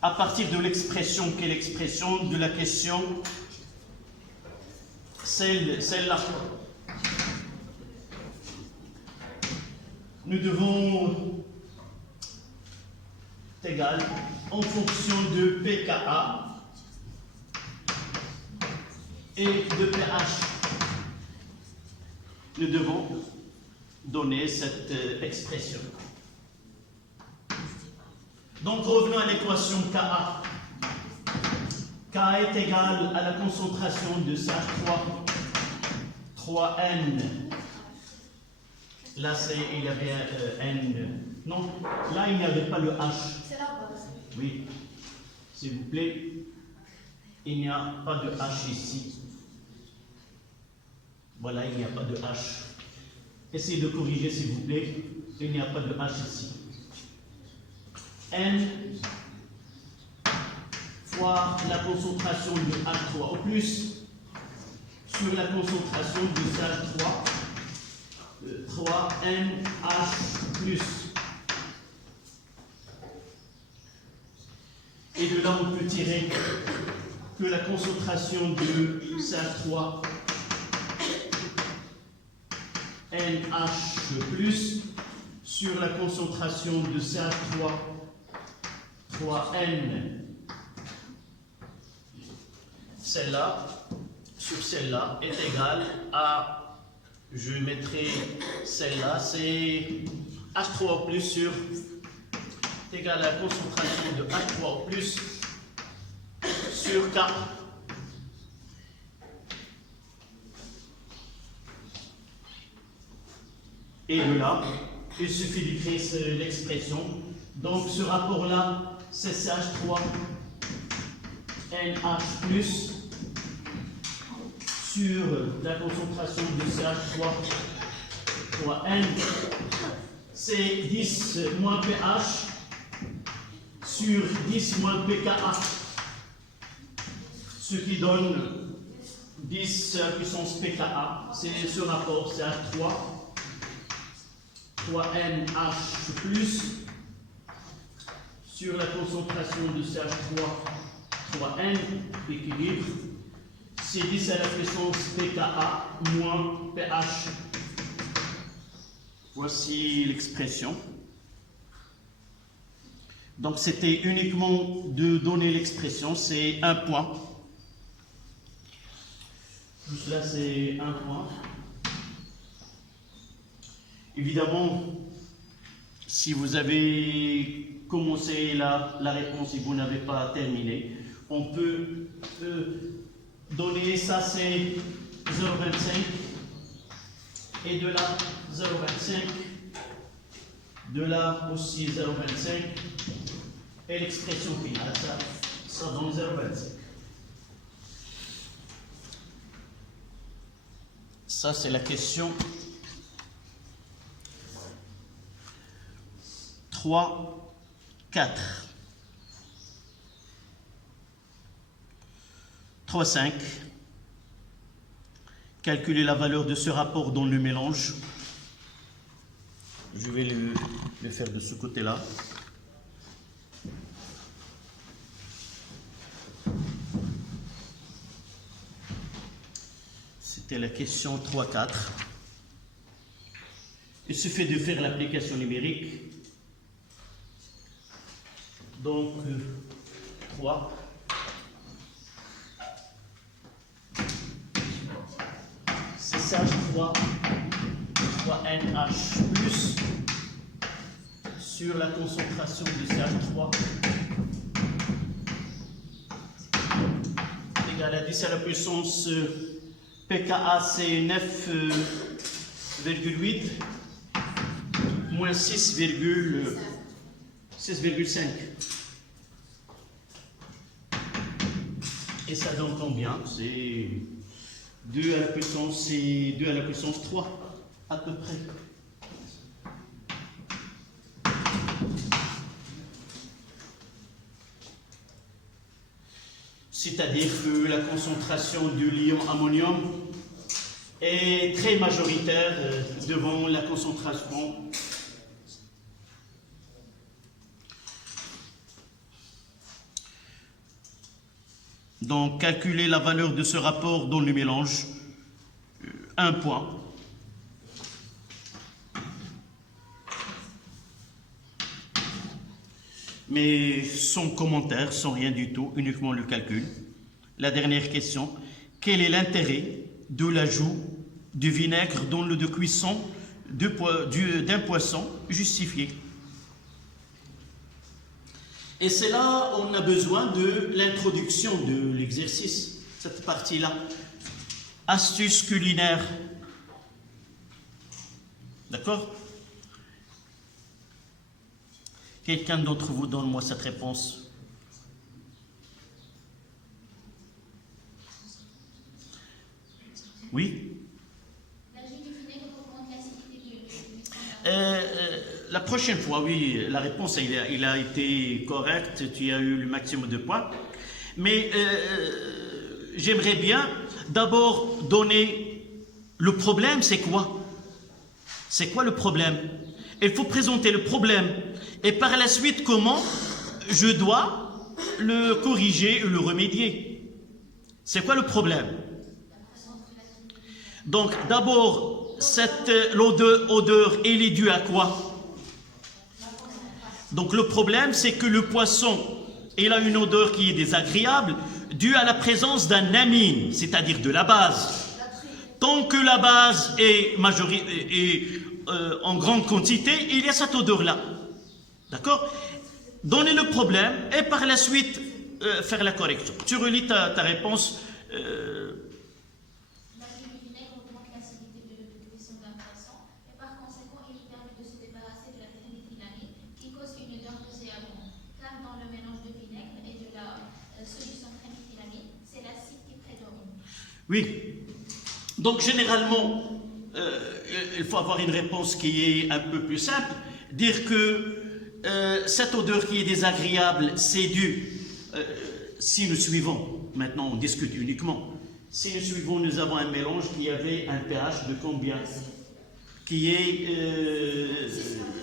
À partir de l'expression, quelle expression de la question? Celle-là. Nous devons égal en fonction de pKa et de pH. Nous devons donner cette expression. Donc revenons à l'équation Ka. Ka est égal à la concentration de CH3, 3N. Là, il y avait N. Non, là, il n'y avait pas le H. C'est la base. Oui. S'il vous plaît, il n'y a pas de H ici. Voilà, il n'y a pas de H. Essayez de corriger, s'il vous plaît. Il n'y a pas de H ici. N fois la concentration de H3 au plus sur la concentration de CH3 3NH plus. Et de là, on peut tirer que la concentration de CH3 NH plus sur la concentration de CH3 3N, celle-là, sur celle-là, est égale à, je mettrai celle-là, c'est H3 plus sur, est égal à la concentration de H3 plus sur K. Et de là, il suffit d'écrire l'expression. Donc ce rapport-là, c'est CH3 NH plus sur la concentration de CH3 3N, c'est 10 moins pH sur 10 moins pKa, ce qui donne 10 puissance pKa. C'est ce rapport CH3 3NH plus sur la concentration de CH3 3N équilibre, c'est 10 à la puissance pKa moins pH. Voici l'expression. Donc c'était uniquement de donner l'expression, c'est un point. Tout cela c'est un point. Évidemment, si vous avez commencé la réponse et vous n'avez pas terminé, on peut donner ça, c'est 0,25 et de là 0,25, de là aussi 0,25 et l'expression finale, ça donne 0,25. Ça, c'est la question 3, 4. 3, 5. Calculer la valeur de ce rapport dans le mélange. Je vais le faire de ce côté-là. C'était la question 3, 4. Il suffit de faire l'application numérique. Donc, 3. C'est CH3 3NH plus sur la concentration de CH3 égale à 10 à la puissance pKa, c'est 9,8 moins 6,5. Et ça donne combien? C'est 2 à la puissance, c'est 2 à la puissance 3, à peu près. C'est-à-dire que la concentration du l'ion ammonium est très majoritaire devant la concentration . Donc, calculer la valeur de ce rapport dans le mélange, un point. Mais sans commentaire, sans rien du tout, uniquement le calcul. La dernière question, quel est l'intérêt de l'ajout du vinaigre dans l'eau de cuisson d'un poisson justifié? Et c'est là où on a besoin de l'introduction de l'exercice, cette partie-là. Astuce culinaire. D'accord? Quelqu'un d'entre vous donne-moi cette réponse. Oui? L'ajout du vinaigre augmente l'acidité de l'eau. prochaine fois, oui, la réponse il a été correcte, tu as eu le maximum de points. Mais j'aimerais bien d'abord donner le problème, c'est quoi? C'est quoi le problème? Il faut présenter le problème. Et par la suite, comment je dois le corriger ou le remédier? C'est quoi le problème? Donc d'abord, l'odeur, elle est due à quoi? Donc le problème, c'est que le poisson, il a une odeur qui est désagréable, due à la présence d'un amine, c'est-à-dire de la base. Tant que la base est en grande quantité, il y a cette odeur-là. D'accord? Donner le problème et par la suite faire la correction. Tu relis ta réponse. L'ajout du vinaigre augmente l'acidité de cuisson d'un poisson et par conséquent, il permet de se débarrasser de la phényléthylamine qui cause une odeur nauséabonde. Car dans le mélange de vinaigre et de la solution phényléthylamine, c'est l'acide qui prédomine. Oui. Donc généralement, il faut avoir une réponse qui est un peu plus simple. Dire que cette odeur qui est désagréable, c'est dû, si nous suivons, maintenant on discute uniquement, si nous suivons, nous avons un mélange qui avait un pH de combien? Qui est,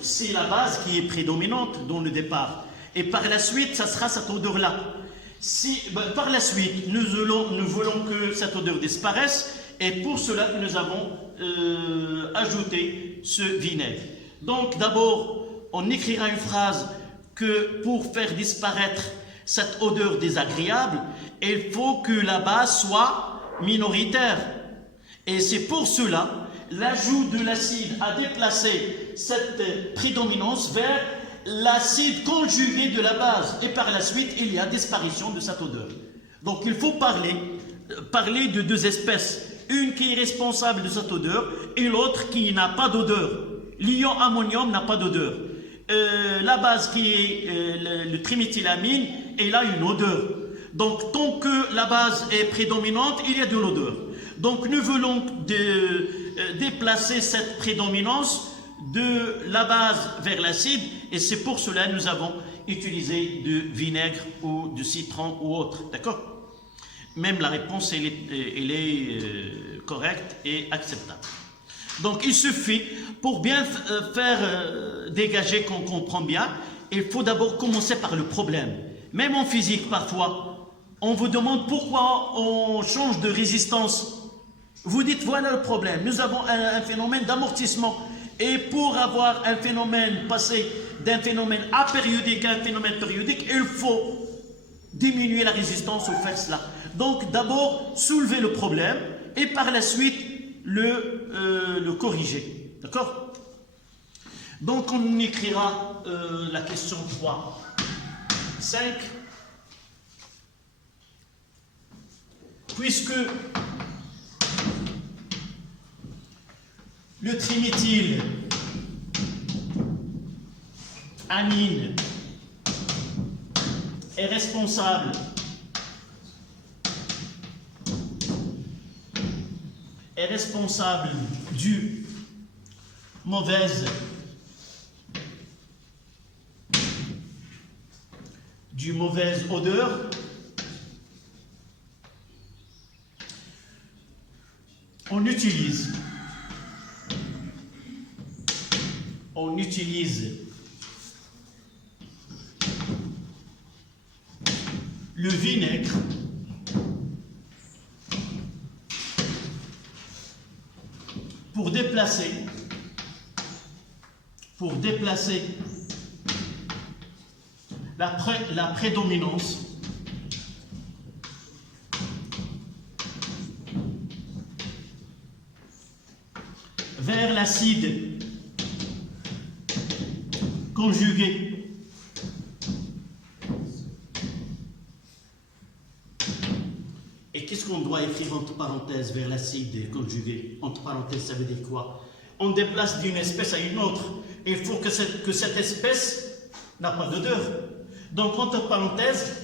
c'est la base qui est prédominante dans le départ. Et par la suite, ça sera cette odeur-là. Par la suite, nous voulons que cette odeur disparaisse, et pour cela que nous avons ajouté ce vinaigre. Donc d'abord, on écrira une phrase que pour faire disparaître cette odeur désagréable, il faut que la base soit minoritaire. Et c'est pour cela, l'ajout de l'acide a déplacé cette prédominance vers l'acide conjugué de la base. Et par la suite, il y a disparition de cette odeur. Donc il faut parler de deux espèces. Une qui est responsable de cette odeur et l'autre qui n'a pas d'odeur. L'ion ammonium n'a pas d'odeur. La base qui est le triméthylamine, elle a une odeur. Donc tant que la base est prédominante, il y a de l'odeur. Donc nous voulons déplacer cette prédominance de la base vers l'acide et c'est pour cela que nous avons utilisé du vinaigre ou du citron ou autre. D'accord? Même la réponse, elle est correcte et acceptable. Donc, il suffit, pour bien faire dégager qu'on comprend bien, il faut d'abord commencer par le problème. Même en physique, parfois, on vous demande pourquoi on change de résistance. Vous dites, voilà le problème. Nous avons un phénomène d'amortissement. Et pour avoir un phénomène, passer d'un phénomène apériodique à un phénomène périodique, il faut diminuer la résistance au fait cela. Donc d'abord soulever le problème et par la suite le corriger. D'accord? Donc on écrira la question 3, 5. Puisque le triméthyle amine est responsable du mauvaise odeur, on utilise le vinaigre pour déplacer la prédominance vers l'acide conjugué. Et qu'est-ce qu'on doit écrire entre parenthèses vers l'acide conjugué? Entre parenthèses, ça veut dire quoi? On déplace d'une espèce à une autre. Il faut que cette espèce n'a pas d'odeur. Donc, entre parenthèses,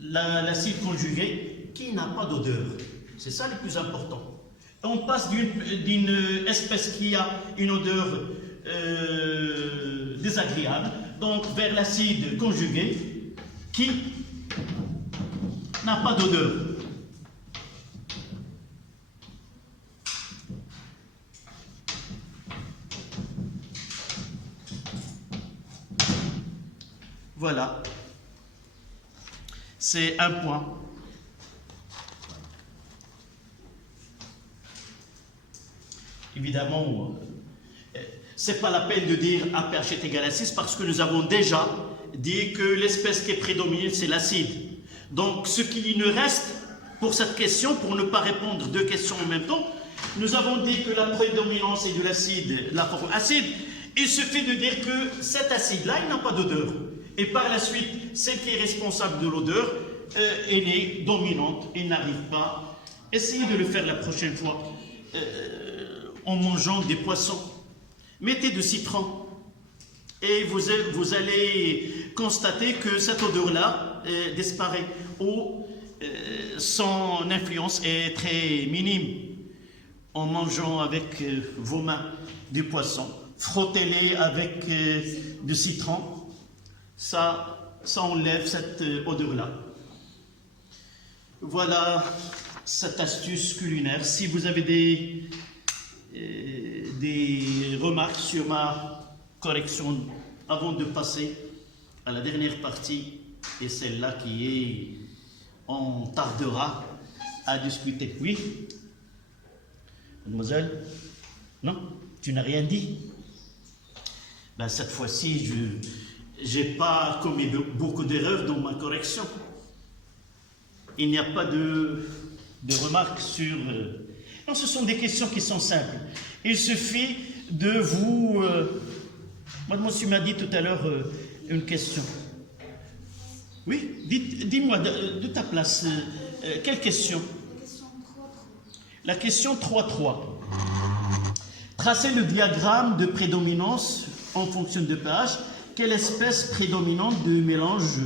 l'acide conjugué qui n'a pas d'odeur. C'est ça le plus important. On passe d'une espèce qui a une odeur désagréable, donc vers l'acide conjugué qui n'a pas d'odeur. Voilà, c'est un point. Évidemment, c'est pas la peine de dire APH est égal à 6 parce que nous avons déjà dit que l'espèce qui est prédominante, c'est l'acide. Donc, ce qui nous reste pour cette question, pour ne pas répondre deux questions en même temps, nous avons dit que la prédominance est de l'acide, la forme acide. Il suffit de dire que cet acide-là, il n'a pas d'odeur. Et par la suite, celle qui est responsable de l'odeur, elle est dominante et n'arrive pas. Essayez de le faire la prochaine fois en mangeant des poissons. Mettez du citron et vous allez constater que cette odeur-là disparaît ou son influence est très minime. En mangeant avec vos mains des poissons, frottez-les avec du citron, ça enlève cette odeur-là. Voilà cette astuce culinaire. Si vous avez des remarques sur ma correction avant de passer à la dernière partie, et celle-là on tardera à discuter. Oui, mademoiselle? Non, tu n'as rien dit? Ben, cette fois-ci, je n'ai pas commis beaucoup d'erreurs dans ma correction. Il n'y a pas de remarques sur... Non, ce sont des questions qui sont simples. Il suffit de vous... Mademoiselle m'a dit tout à l'heure une question. Oui, dis-moi de ta place, quelle question? La question 3.3. Tracez le diagramme de prédominance en fonction de pH. Quelle espèce prédominante de mélange?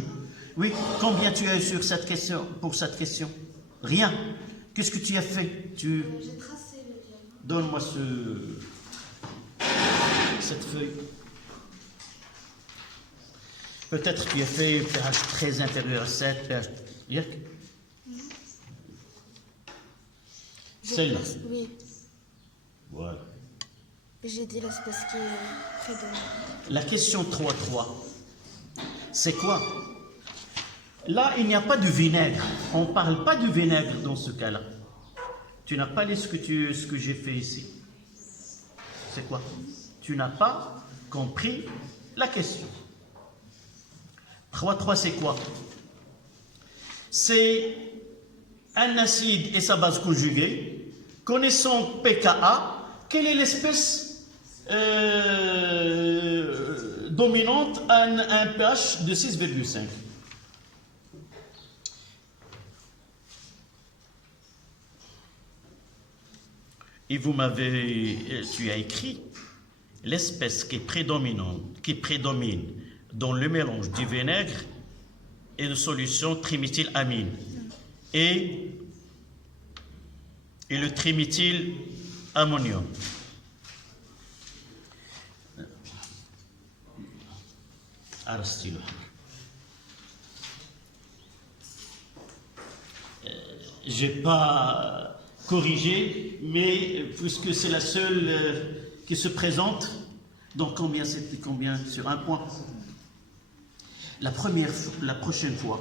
Oui, combien tu as eu sur cette question, pour cette question? Rien. Qu'est-ce que tu as fait? J'ai tracé le diagramme. Donne-moi cette feuille. Peut-être tu as fait pH très inférieur à 7, pH... Celle-là. Oui. Voilà. J'ai dit l'espèce qui est prédominante. La question 3.3, c'est quoi? Là, il n'y a pas de vinaigre. On ne parle pas de vinaigre dans ce cas-là. Tu n'as pas lu ce que j'ai fait ici. C'est quoi? Tu n'as pas compris la question. 3.3, c'est quoi? C'est un acide et sa base conjuguée. Connaissant pKa, quelle est l'espèce dominante à un pH de 6,5? Et tu as écrit l'espèce qui prédomine dans le mélange du vinaigre et de solution triméthylamine et le triméthylammonium. Je n'ai pas corrigé, mais puisque c'est la seule qui se présente, donc combien sur un point? La prochaine fois,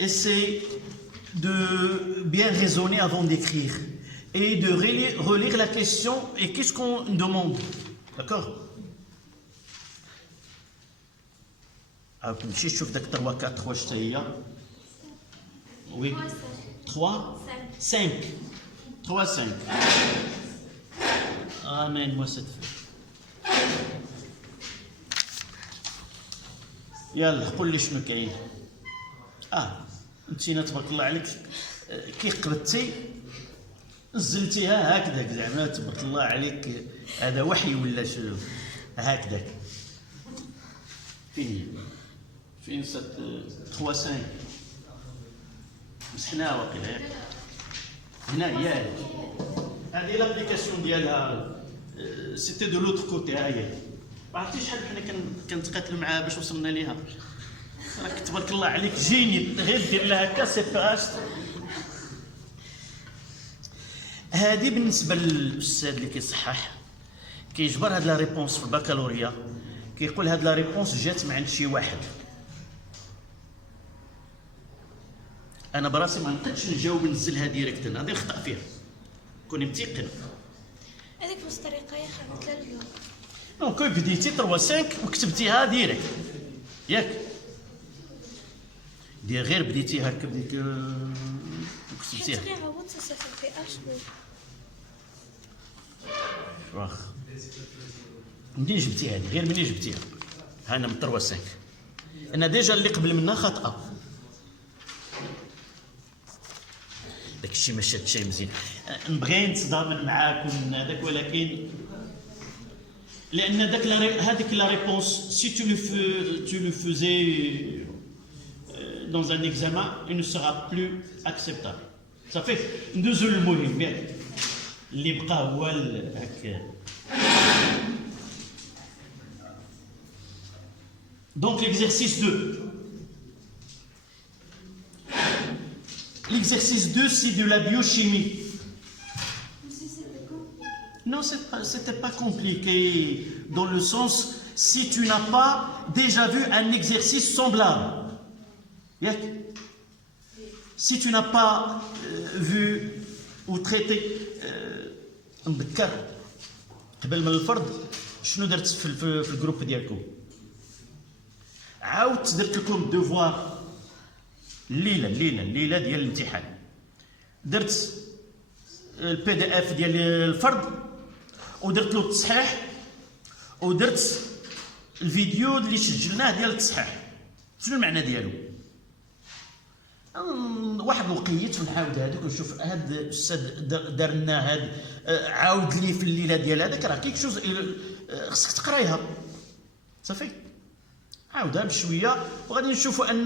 essaie de bien raisonner avant d'écrire et de relire la question et qu'est-ce qu'on demande, d'accord? نمشي نشوف داك 3 4 واش هي. Oui. 3 5 3 5. Amène-moi cette feuille. يلا قول لي شنو كاين. انتينا تبارك الله عليك كي قرتي نزلتيها هكذاك زعما تبارك الله عليك هذا وحي ولا شنو هكذاك. فين 3 5 مسحناها واقيلا ياك هنا هي هذه لابليكاسيون ديالها سيتي دو لوتر كوتي ها هي عرفتي شحال حنا كنتقاتلوا معاها باش وصلنا ليها. راك تبارك الله عليك جيني غير دير لها هكا سيباش. هذه بالنسبه للاستاذ اللي كيصحح كيجبر هاد لا ريبونس في البكالوريا، كيقول هاد لا ريبونس جات من عند شي واحد. انا براسي ما نقدش نجاوب ننزلها ديريكت، هذه الخطا فيها، كوني متيقن. هذيك بس الطريقه يا اخي مثل اليوم. دونك بديتي 3 5 وكتبتيها ديريكت ياك، دير غير بديتي هكا بديتي وكتبتيها. حيت غير عاودت تسافر في اشهر. واخ منين جبتي هذه؟ غير منين جبتيها؟ ها انا من 3 5 انا ديجا اللي قبل منها خطأ. داك الشيء ما شاد شي مزيان. نبغي نتضامن معاكم هذاك، ولكن لان هذيك لا ريبونس سي tu le faisais dans un examen, il ne sera plus acceptable. Ça fait ندوزو للمهم ياك اللي بقى هو هكا. Donc l'exercice 2. L'exercice 2, c'est de la biochimie. Non, c'était pas compliqué, dans le sens, si tu n'as pas déjà vu un exercice semblable. Si tu n'as pas vu ou traité, نذكر قبل من الفرض شنو درت في الجروب ديالكم. عاودت درت لكم دوفوار الليله ديال الامتحان، درت البي دي اف ديال الفرد ودرت له التصحيح ودرت الفيديو اللي سجلناه ديال التصحيح. شنو المعنى ديالو؟ واحد الوقيت ونحاول هذاك ونشوف هاد الاستاذ دار لنا هاد عاود لي في الليله ديال هذاك، راه كيك شوز خصك تقرايها صافي. عاودها بشويه وغادي نشوفوا ان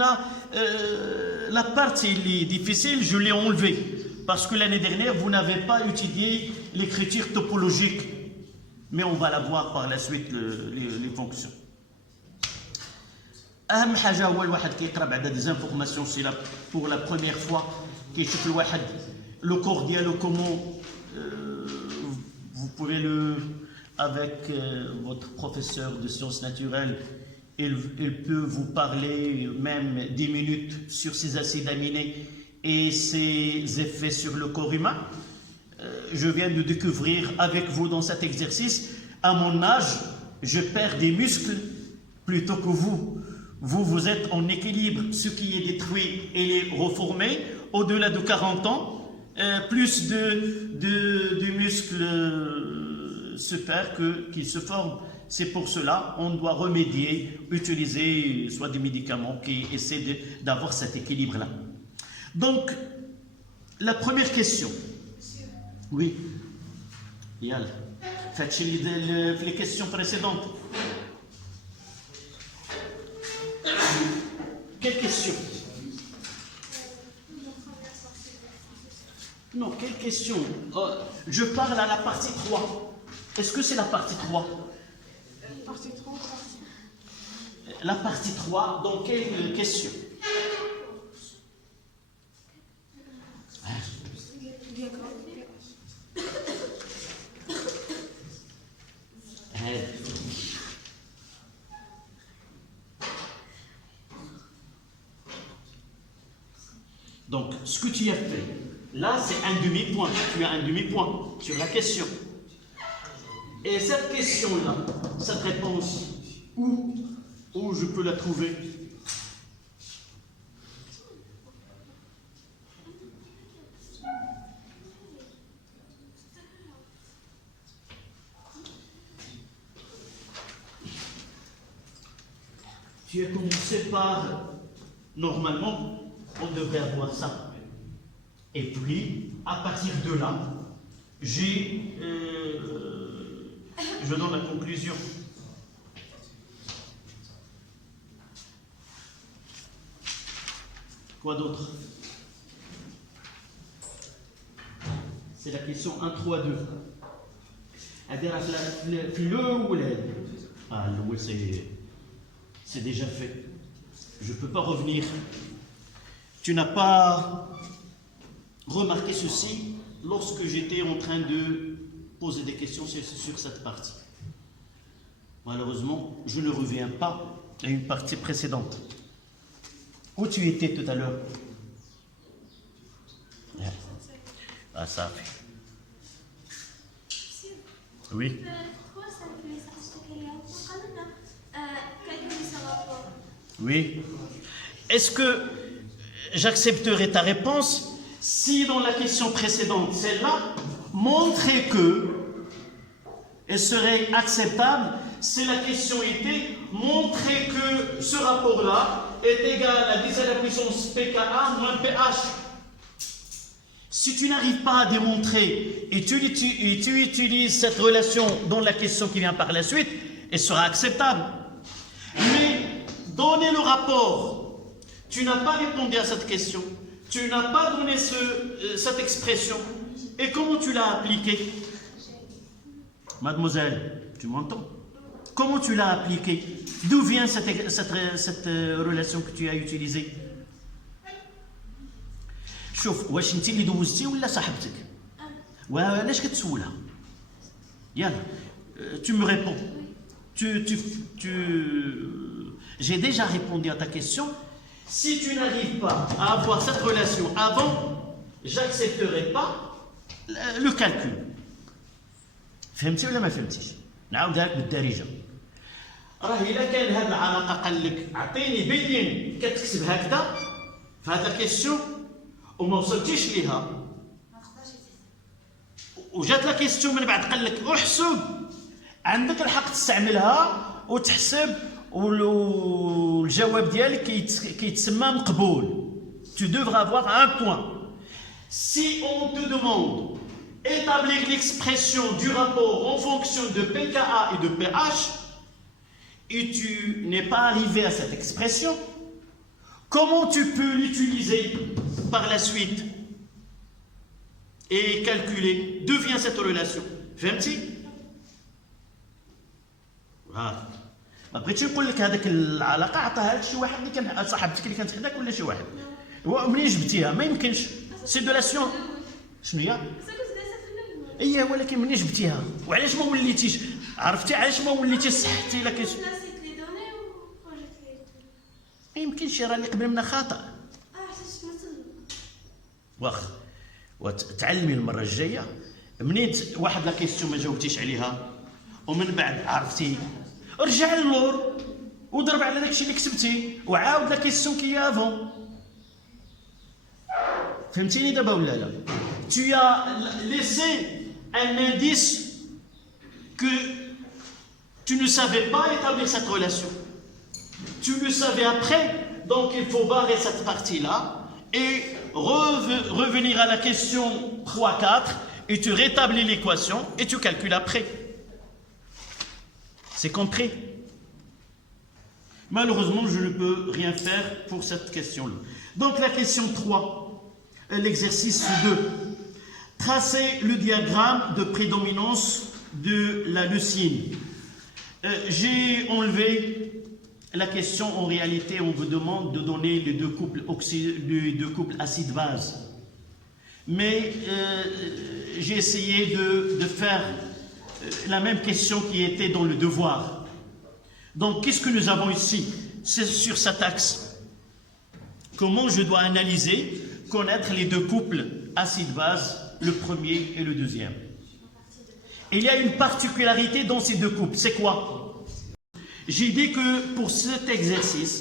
لا بارتي اللي ديفيسيل جو لي اونليفي parce que l'année dernière vous n'avez pas étudié l'écriture topologique, mais on va la voir par la suite les fonctions. اهم حاجه هو الواحد كيقرا بعدا دي زانفورماسيون سي لا بور لا بروميير فوا، كيشوف الواحد لو كور ديالو كومون. vous pouvez le avec votre professeur de sciences naturelles. Il peut vous parler même 10 minutes sur ces acides aminés et ses effets sur le corps humain. Je viens de découvrir avec vous dans cet exercice, à mon âge, je perds des muscles plutôt que vous. Vous êtes en équilibre, ce qui est détruit et est reformé. Au-delà de 40 ans, plus de muscles se perdent qu'ils se forment. C'est pour cela qu'on doit remédier, utiliser soit des médicaments qui essaient d'avoir cet équilibre-là. Donc, la première question. Oui. Yal. Faites les questions précédentes. Quelle question? Non, quelle question? Je parle à la partie 3. Est-ce que c'est la partie 3? La partie 3, dans quelle question? Donc, ce que tu as fait, là, c'est un demi-point. Tu as un demi-point sur la question. Et cette question-là, cette réponse, où je peux la trouver? Tu as commencé par, normalement, on devrait avoir ça. Et puis, à partir de là, je donne la conclusion. Quoi d'autre? C'est la question 1, 3, 2. Ah, l'eau, c'est déjà fait. Je ne peux pas revenir. Tu n'as pas remarqué ceci lorsque j'étais en train de poser des questions sur cette partie. Malheureusement, je ne reviens pas à une partie précédente. Où tu étais tout à l'heure? Ah, ça fait. Oui. Oui. Est-ce que j'accepterai ta réponse si dans la question précédente, celle-là, montrer que elle serait acceptable si la question était montrer que ce rapport-là est égal à 10 à la puissance pKa moins pH. Si tu n'arrives pas à démontrer et tu utilises cette relation dans la question qui vient par la suite, elle sera acceptable. Mais donner le rapport, tu n'as pas répondu à cette question, tu n'as pas donné cette expression, et comment tu l'as appliquée? Mademoiselle, tu m'entends? Comment tu l'as appliquée? D'où vient cette relation que tu as utilisée? شوف واش انت اللي دوزتي ولا صاحبتك وعلاش كتسولها يلا tu me réponds j'ai déjà répondu à ta question. Si tu n'arrives pas à avoir cette relation avant, j'accepterai pas le calcul. فهمتي ولا ما فهمتيش؟ نعاودها لك بالدارجه. راه الا كان هذه العلاقه قال لك اعطيني بين كتكتب هكذا في هذا الكيسيون وما وصلتيش ليها وجات لا كيستيون من بعد قال لك احسب، عندك الحق تستعملها وتحسب والجواب ديالك كيتسمى مقبول. Tu devras avoir un point. Si on te demande établir l'expression du rapport en fonction de pKa et de pH et tu n'es pas arrivé à cette expression, comment tu peux l'utiliser par la suite et calculer d'où vient cette relation? فهمتي؟ ها ما بغيتش نقول لك هذاك العلاقه عطاها لك شي واحد اللي كان صاحبتك اللي كانت حداك ولا شي واحد ومنين جبتيها ما يمكنش سي دو لا سيون. شنو هي؟ ايه ولكن منين جبتيها وعلاش ما وليتيش عرفتي علاش ما وليتيش صحتي لك ما يمكنش راه اللي قبل منا خطا. واخ وتعلمي المره الجايه منين واحد لا كيسيون ما جاوبتيش عليها ومن بعد عرفتي رجع للور وضرب على داكشي اللي كتبتي وعاود لا كيسيون كي افون. فهمتيني دابا ولا لا؟ Tu as laissé un indice que tu ne savais pas établir cette relation. Tu le savais après, donc il faut barrer cette partie-là et revenir à la question 3-4 et tu rétablis l'équation et tu calcules après. C'est compris? Malheureusement, je ne peux rien faire pour cette question-là. Donc la question 3, l'exercice 2. Tracer le diagramme de prédominance de la leucine. J'ai enlevé la question, en réalité, on vous demande de donner les deux couples acide-base. Mais j'ai essayé de faire la même question qui était dans le devoir. Donc, qu'est-ce que nous avons ici? C'est sur cet axe. Comment je dois analyser, connaître les deux couples acide-base, le premier et le deuxième. Il y a une particularité dans ces deux couples. C'est quoi? J'ai dit que pour cet exercice,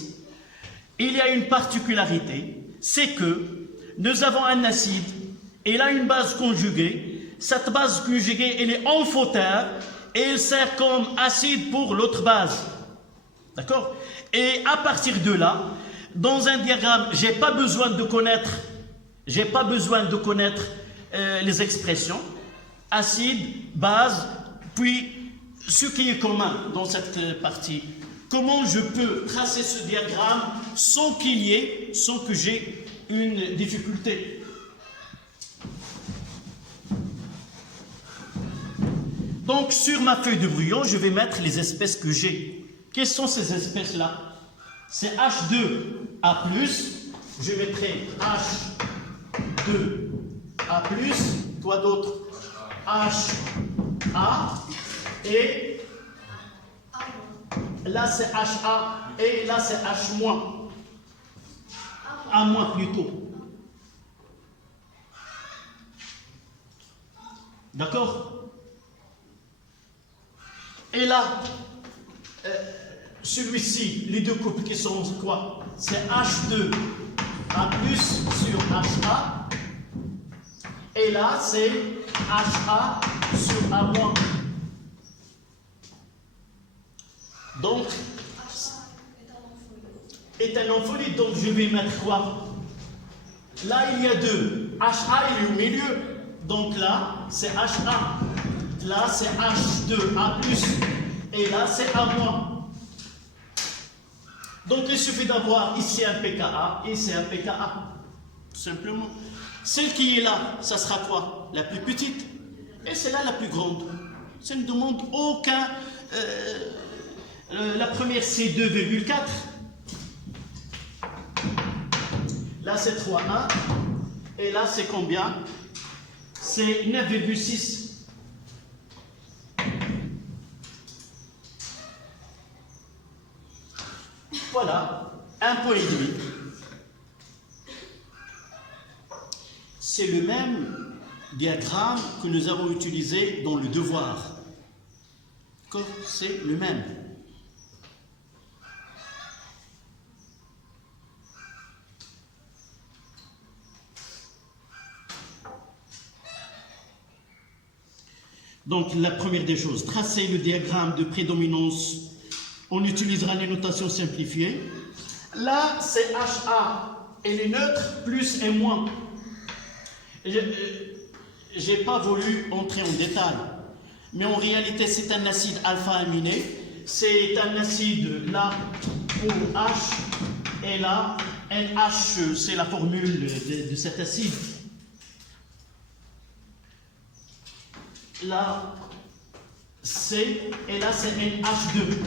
il y a une particularité, c'est que nous avons un acide, et il a une base conjuguée. Cette base conjuguée, elle est amphoter, et elle sert comme acide pour l'autre base. D'accord? Et à partir de là, dans un diagramme, je n'ai pas besoin de connaître, les expressions, acide, base, puis ce qui est commun dans cette partie. Comment je peux tracer ce diagramme sans que j'ai une difficulté? Donc, sur ma feuille de brouillon, je vais mettre les espèces que j'ai. Quelles sont ces espèces-là? C'est H2A+, je mettrai H2A+, quoi d'autre? HA, et là c'est HA, et là c'est H-. A- plutôt. D'accord? Et là, celui-ci, les deux couples qui sont quoi? C'est H2A+ sur HA. Et là, c'est HA sur A-. Donc, est un ampholyte. Donc, je vais mettre quoi? Là, il y a deux. HA, il est au milieu. Donc là, c'est HA. Là, c'est H2A+. Et là, c'est A-. Donc, il suffit d'avoir ici un pKa, ici un pKa. Tout simplement. Celle qui est là, ça sera quoi? La plus petite. Et c'est là la plus grande. Ça ne demande aucun... la première, c'est 2,4. Là, c'est 3,1. Et là, c'est combien? C'est 9,6. Voilà, 1,5 point. C'est le même diagramme que nous avons utilisé dans le devoir. C'est le même. Donc, la première des choses, tracer le diagramme de prédominance. On utilisera les notations simplifiées. Là, c'est HA et les neutres, plus et moins. Je n'ai pas voulu entrer en détail, mais en réalité, c'est un acide alpha-aminé. C'est un acide là pour H, et là, NH, c'est la formule de cet acide. Là, C, et là, c'est NH2.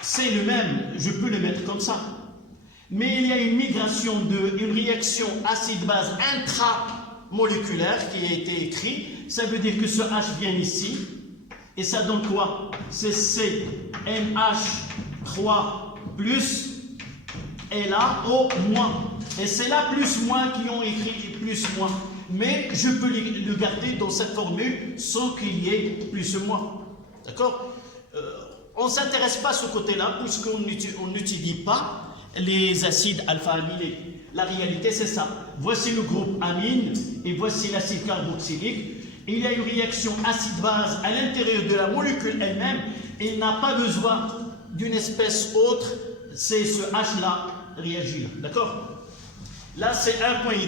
C'est le même, je peux le mettre comme ça. Mais il y a une migration une réaction acide-base intramoléculaire qui a été écrite. Ça veut dire que ce H vient ici. Et ça donne quoi? C'est CNH3+, et là, O-. Et c'est là plus-moins qui ont écrit plus-moins. Mais je peux le garder dans cette formule sans qu'il y ait plus-moins. D'accord? On ne s'intéresse pas à ce côté-là, puisqu'on n'utilise pas les acides alpha-aminés. La réalité, c'est ça. Voici le groupe amine et voici l'acide carboxylique. Il y a une réaction acide-base à l'intérieur de la molécule elle-même. Il n'a pas besoin d'une espèce autre. C'est ce H-là réagir. D'accord? Là, c'est 1,5 point.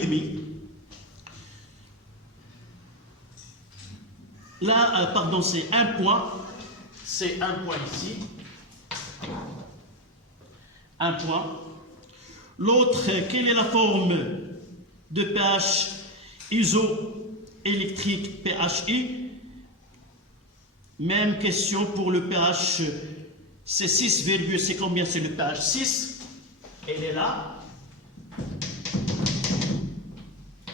Là, pardon, c'est 1 point. C'est 1 point ici. 1 point. L'autre, quelle est la forme de pH isoélectrique PHI? Même question pour le pH. C'est 6, c'est combien? C'est le pH 6. Elle est là.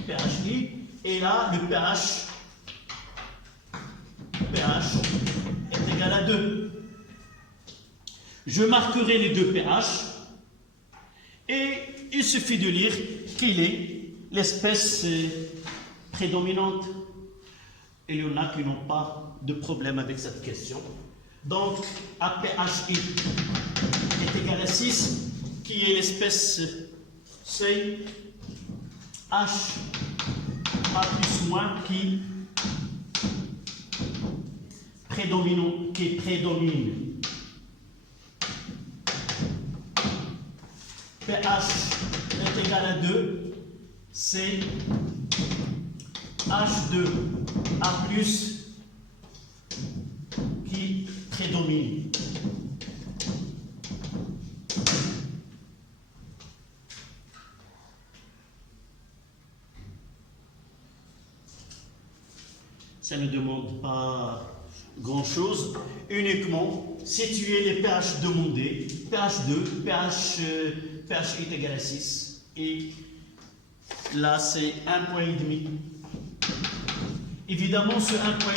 PHI. Et là, le pH est égal à 2. Je marquerai les deux pH et il suffit de lire quelle est l'espèce prédominante. Et il y en a qui n'ont pas de problème avec cette question. Donc, APHI est égal à 6, qui est l'espèce C, H, A plus moins, qui prédomine. pH est égal à 2, c'est H2A+, qui prédomine. Ça ne demande pas grand-chose. Uniquement situer les pH demandés, pH 2, pH est égal à 6. Et là, c'est 1,5 points. Évidemment, ce 1,5 points,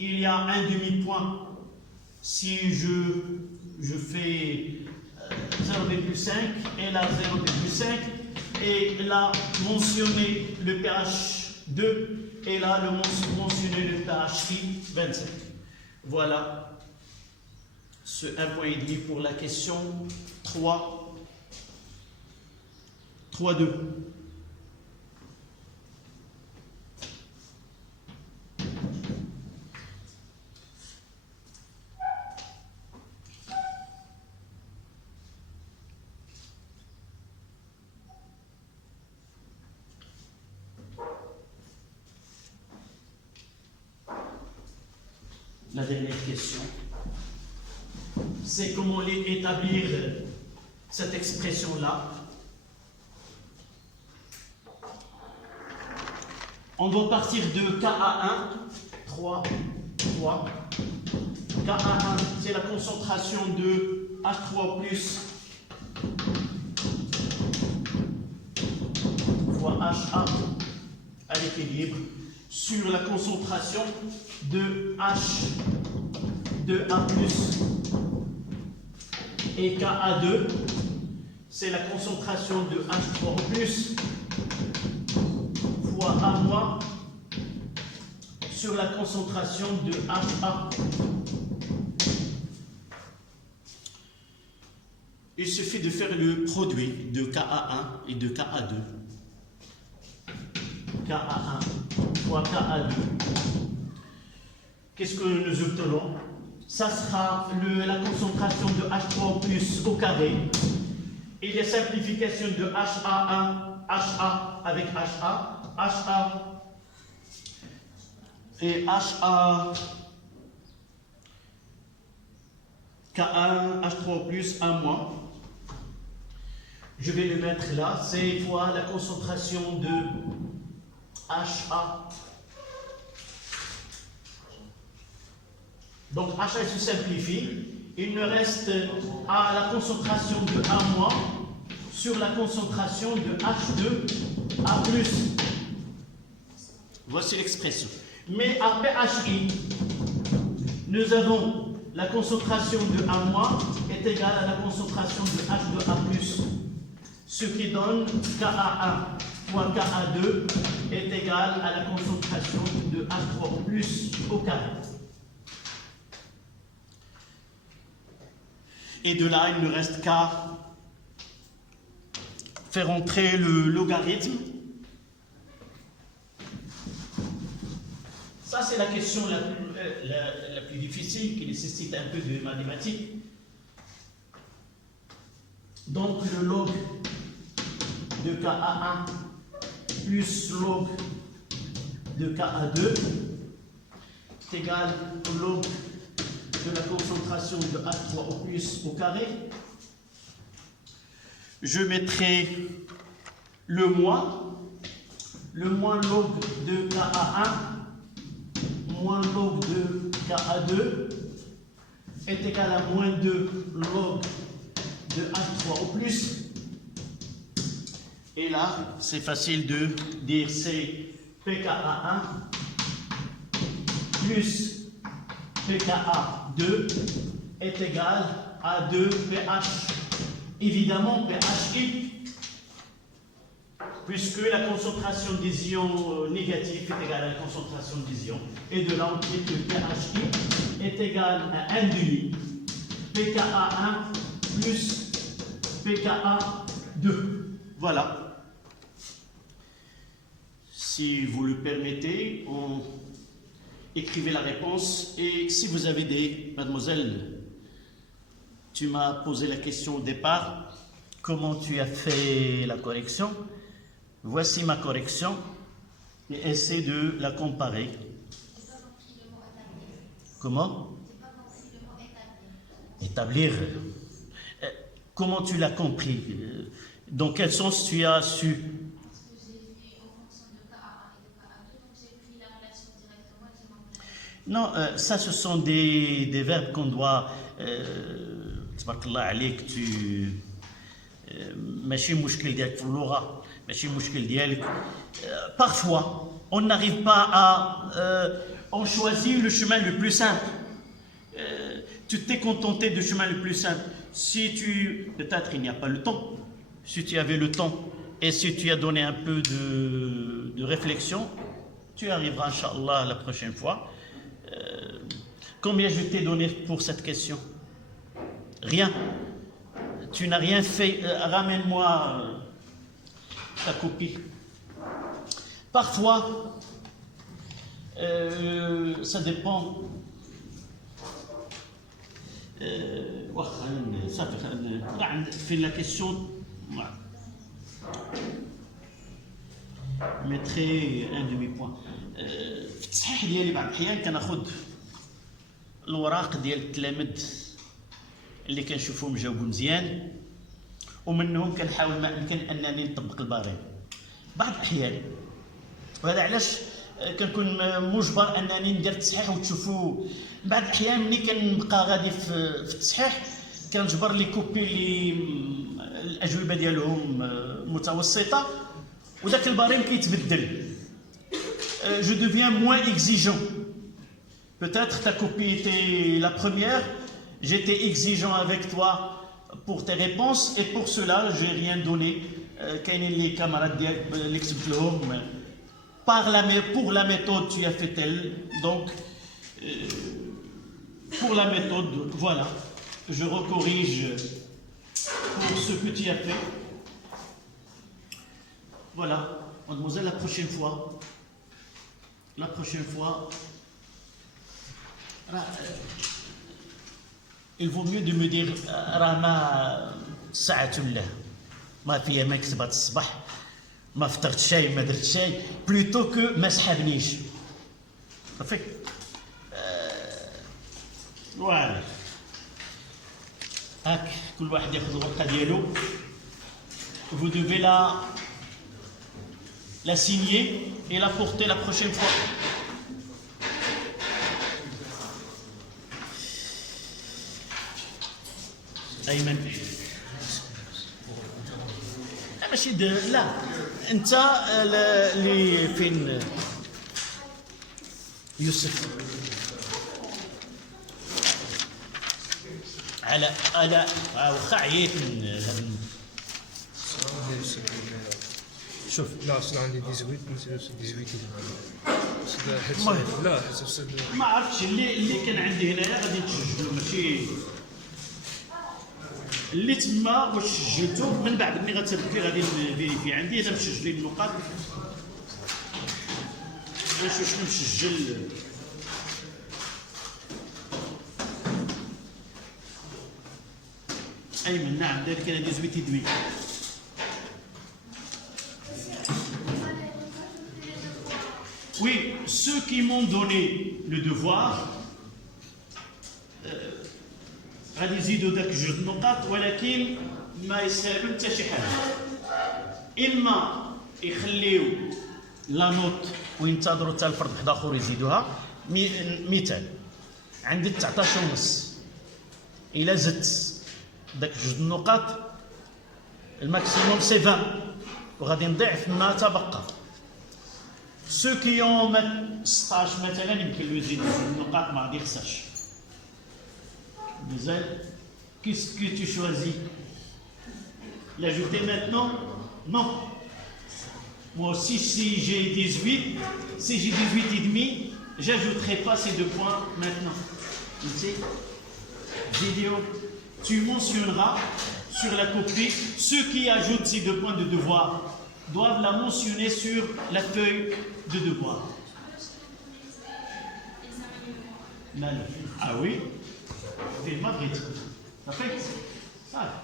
il y a un demi-point. Si je fais 0,5 et là 0,5 et là mentionner le pH 2 et là mentionner le pH 25. Voilà ce 1,5 points pour la question 3.2. La dernière question, c'est comment établir cette expression-là. On doit partir de KA1, 3. KA1, c'est la concentration de H3 plus fois HA à l'équilibre sur la concentration de H2A+, et KA2, c'est la concentration de H3+, fois A- sur la concentration de HA. Il suffit de faire le produit de KA1 et de KA2. KA1 fois KA2. Qu'est-ce que nous obtenons? Ça sera la concentration de H3 au carré et la simplification de HA1, HA avec HA et HA K1, H3 1-. Je vais le mettre là, c'est fois la concentration de HA. Donc HA se simplifie, il me reste à la concentration de A- sur la concentration de H2A+. Voici l'expression. Mais à PHI, nous avons la concentration de A- est égale à la concentration de H2A+, ce qui donne KA1 fois KA2 est égal à la concentration de H3 au carré. Et de là, il ne reste qu'à faire entrer le logarithme. Ça, c'est la question la plus difficile qui nécessite un peu de mathématiques. Donc, le log de KA1 plus log de KA2 est égal au log de la concentration de H3 au carré. Je mettrai le moins log de KA1 moins log de KA2 est égal à moins 2 log de H3 et là c'est facile de dire c'est PKA1 plus PKA2 est égal à 2 pH. Évidemment, PHI, puisque la concentration des ions négatifs est égale à la concentration des ions. Et de là, on dit que PHI est égal à 1,5 PKA1 plus PKA2. Voilà. Si vous le permettez, on écrivez la réponse. Et si vous avez des... Mademoiselle, tu m'as posé la question au départ, comment tu as fait la correction? Voici ma correction et essaie de la comparer. Comment? Établir. Comment tu l'as compris? Dans quel sens tu as su? Parce que j'ai fait en fonction de KA1 et de KA2, donc j'ai pris la relation directement et Non, ça, ce sont des verbes qu'on doit. Tabarakallah عليك, ماشي مشكل ديالك في اللغة, ماشي مشكل ديالك. Parfois, on n'arrive pas à. On choisit le chemin le plus simple. Tu t'es contenté du chemin le plus simple. Si tu. Peut-être il n'y a pas le temps. Si tu avais le temps et si tu as donné un peu de réflexion, tu arriveras, Inch'Allah, la prochaine fois. Combien je t'ai donné pour cette question? Rien. Tu n'as rien fait. Ramène-moi ta copie. Parfois, ça dépend. Ça fait la question. Je mettrai un demi-point. في التصحيح ديالي بعض الأحيان كناخذ الوراق ديال التلاميذ اللي كنشوفهم جاوبوا مزيان ومنهم كنحاول ما امكن انني نطبق البارين بعض الاحيان، وهذا علاش كنكون مجبر انني ندير التصحيح وتشوفوا. بعض الاحيان ملي كنبقى غادي في التصحيح كنجبر لي كوبي اللي الاجوبه ديالهم متوسطه وذاك البارين كيتبدل. Je deviens moins exigeant. Peut-être ta copie était la première, j'étais exigeant avec toi pour tes réponses et pour cela j'ai rien donné. كاينين لي كاميرات ديالك اللي كتبت لهم pour la méthode tu as fait tel, donc pour la méthode voilà, je recorrige pour ce que tu as fait. Voilà, mademoiselle, la prochaine fois, il vaut mieux de me dire راه ساعة له ما فيها ما كتبات الصباح ما فطرت شاي ما درت شاي بلوتو كو ما سحبنيش صافي. فوالا هاك كل واحد ياخذ الورقة ديالو. Vous devez la signer et la porter la prochaine fois. أيمن ماشي لا أنت اللي فين يوسف على واخا عييت من هذا. شوف لا اصلا عندي 18 لا حسب ما عرفتش اللي كان عندي هنايا غادي تسجلوا ماشي اللي تما واش سجلتو من بعد ملي غتبدلي غادي نفيريفي. عندي انا مسجلين النقاط نشوف شنو مسجل. ايمن نعم ذلك انا 18 Oui, ceux qui m'ont donné le devoir غادي يزيدوا داك جوج النقاط ولكن ما يسالوا حتى شي حاجه. اما يخليو لا نوت وينتظروا حتى الفرد واحد اخر يزيدوها. مثال عندي 19 ونص، الا زدت داك جوج النقاط الماكسيموم سي 20 وغادي نضيعف ما تبقى. Ceux qui ont 16 مثلا يمكن له يزيد النقاط ما غادي يخسرش. Qu'est-ce que tu choisis? L'ajouter maintenant? Non. Moi aussi, si j'ai 18, si j'ai 18 et demi, j'ajouterai pas ces 2 points maintenant. Tu sais, vidéo, tu mentionneras sur la copie ceux qui ajoutent ces 2 points de devoir doivent la mentionner sur la feuille de devoir. Ah oui? في المغرب صافي صافي.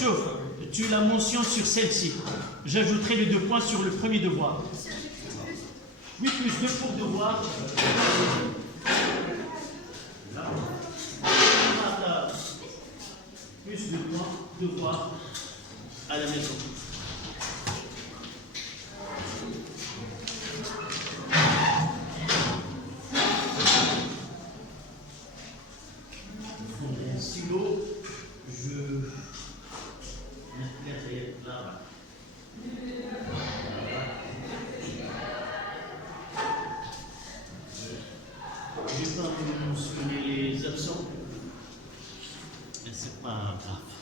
شوف tu la mentionnes sur celle-ci. J'ajouterai les 2 points sur le premier devoir. Oui, plus 2 pour devoir. Plus 2 points devoir à la maison. là-bas. Je vais pas vous souligner les absents, mais c'est pas grave.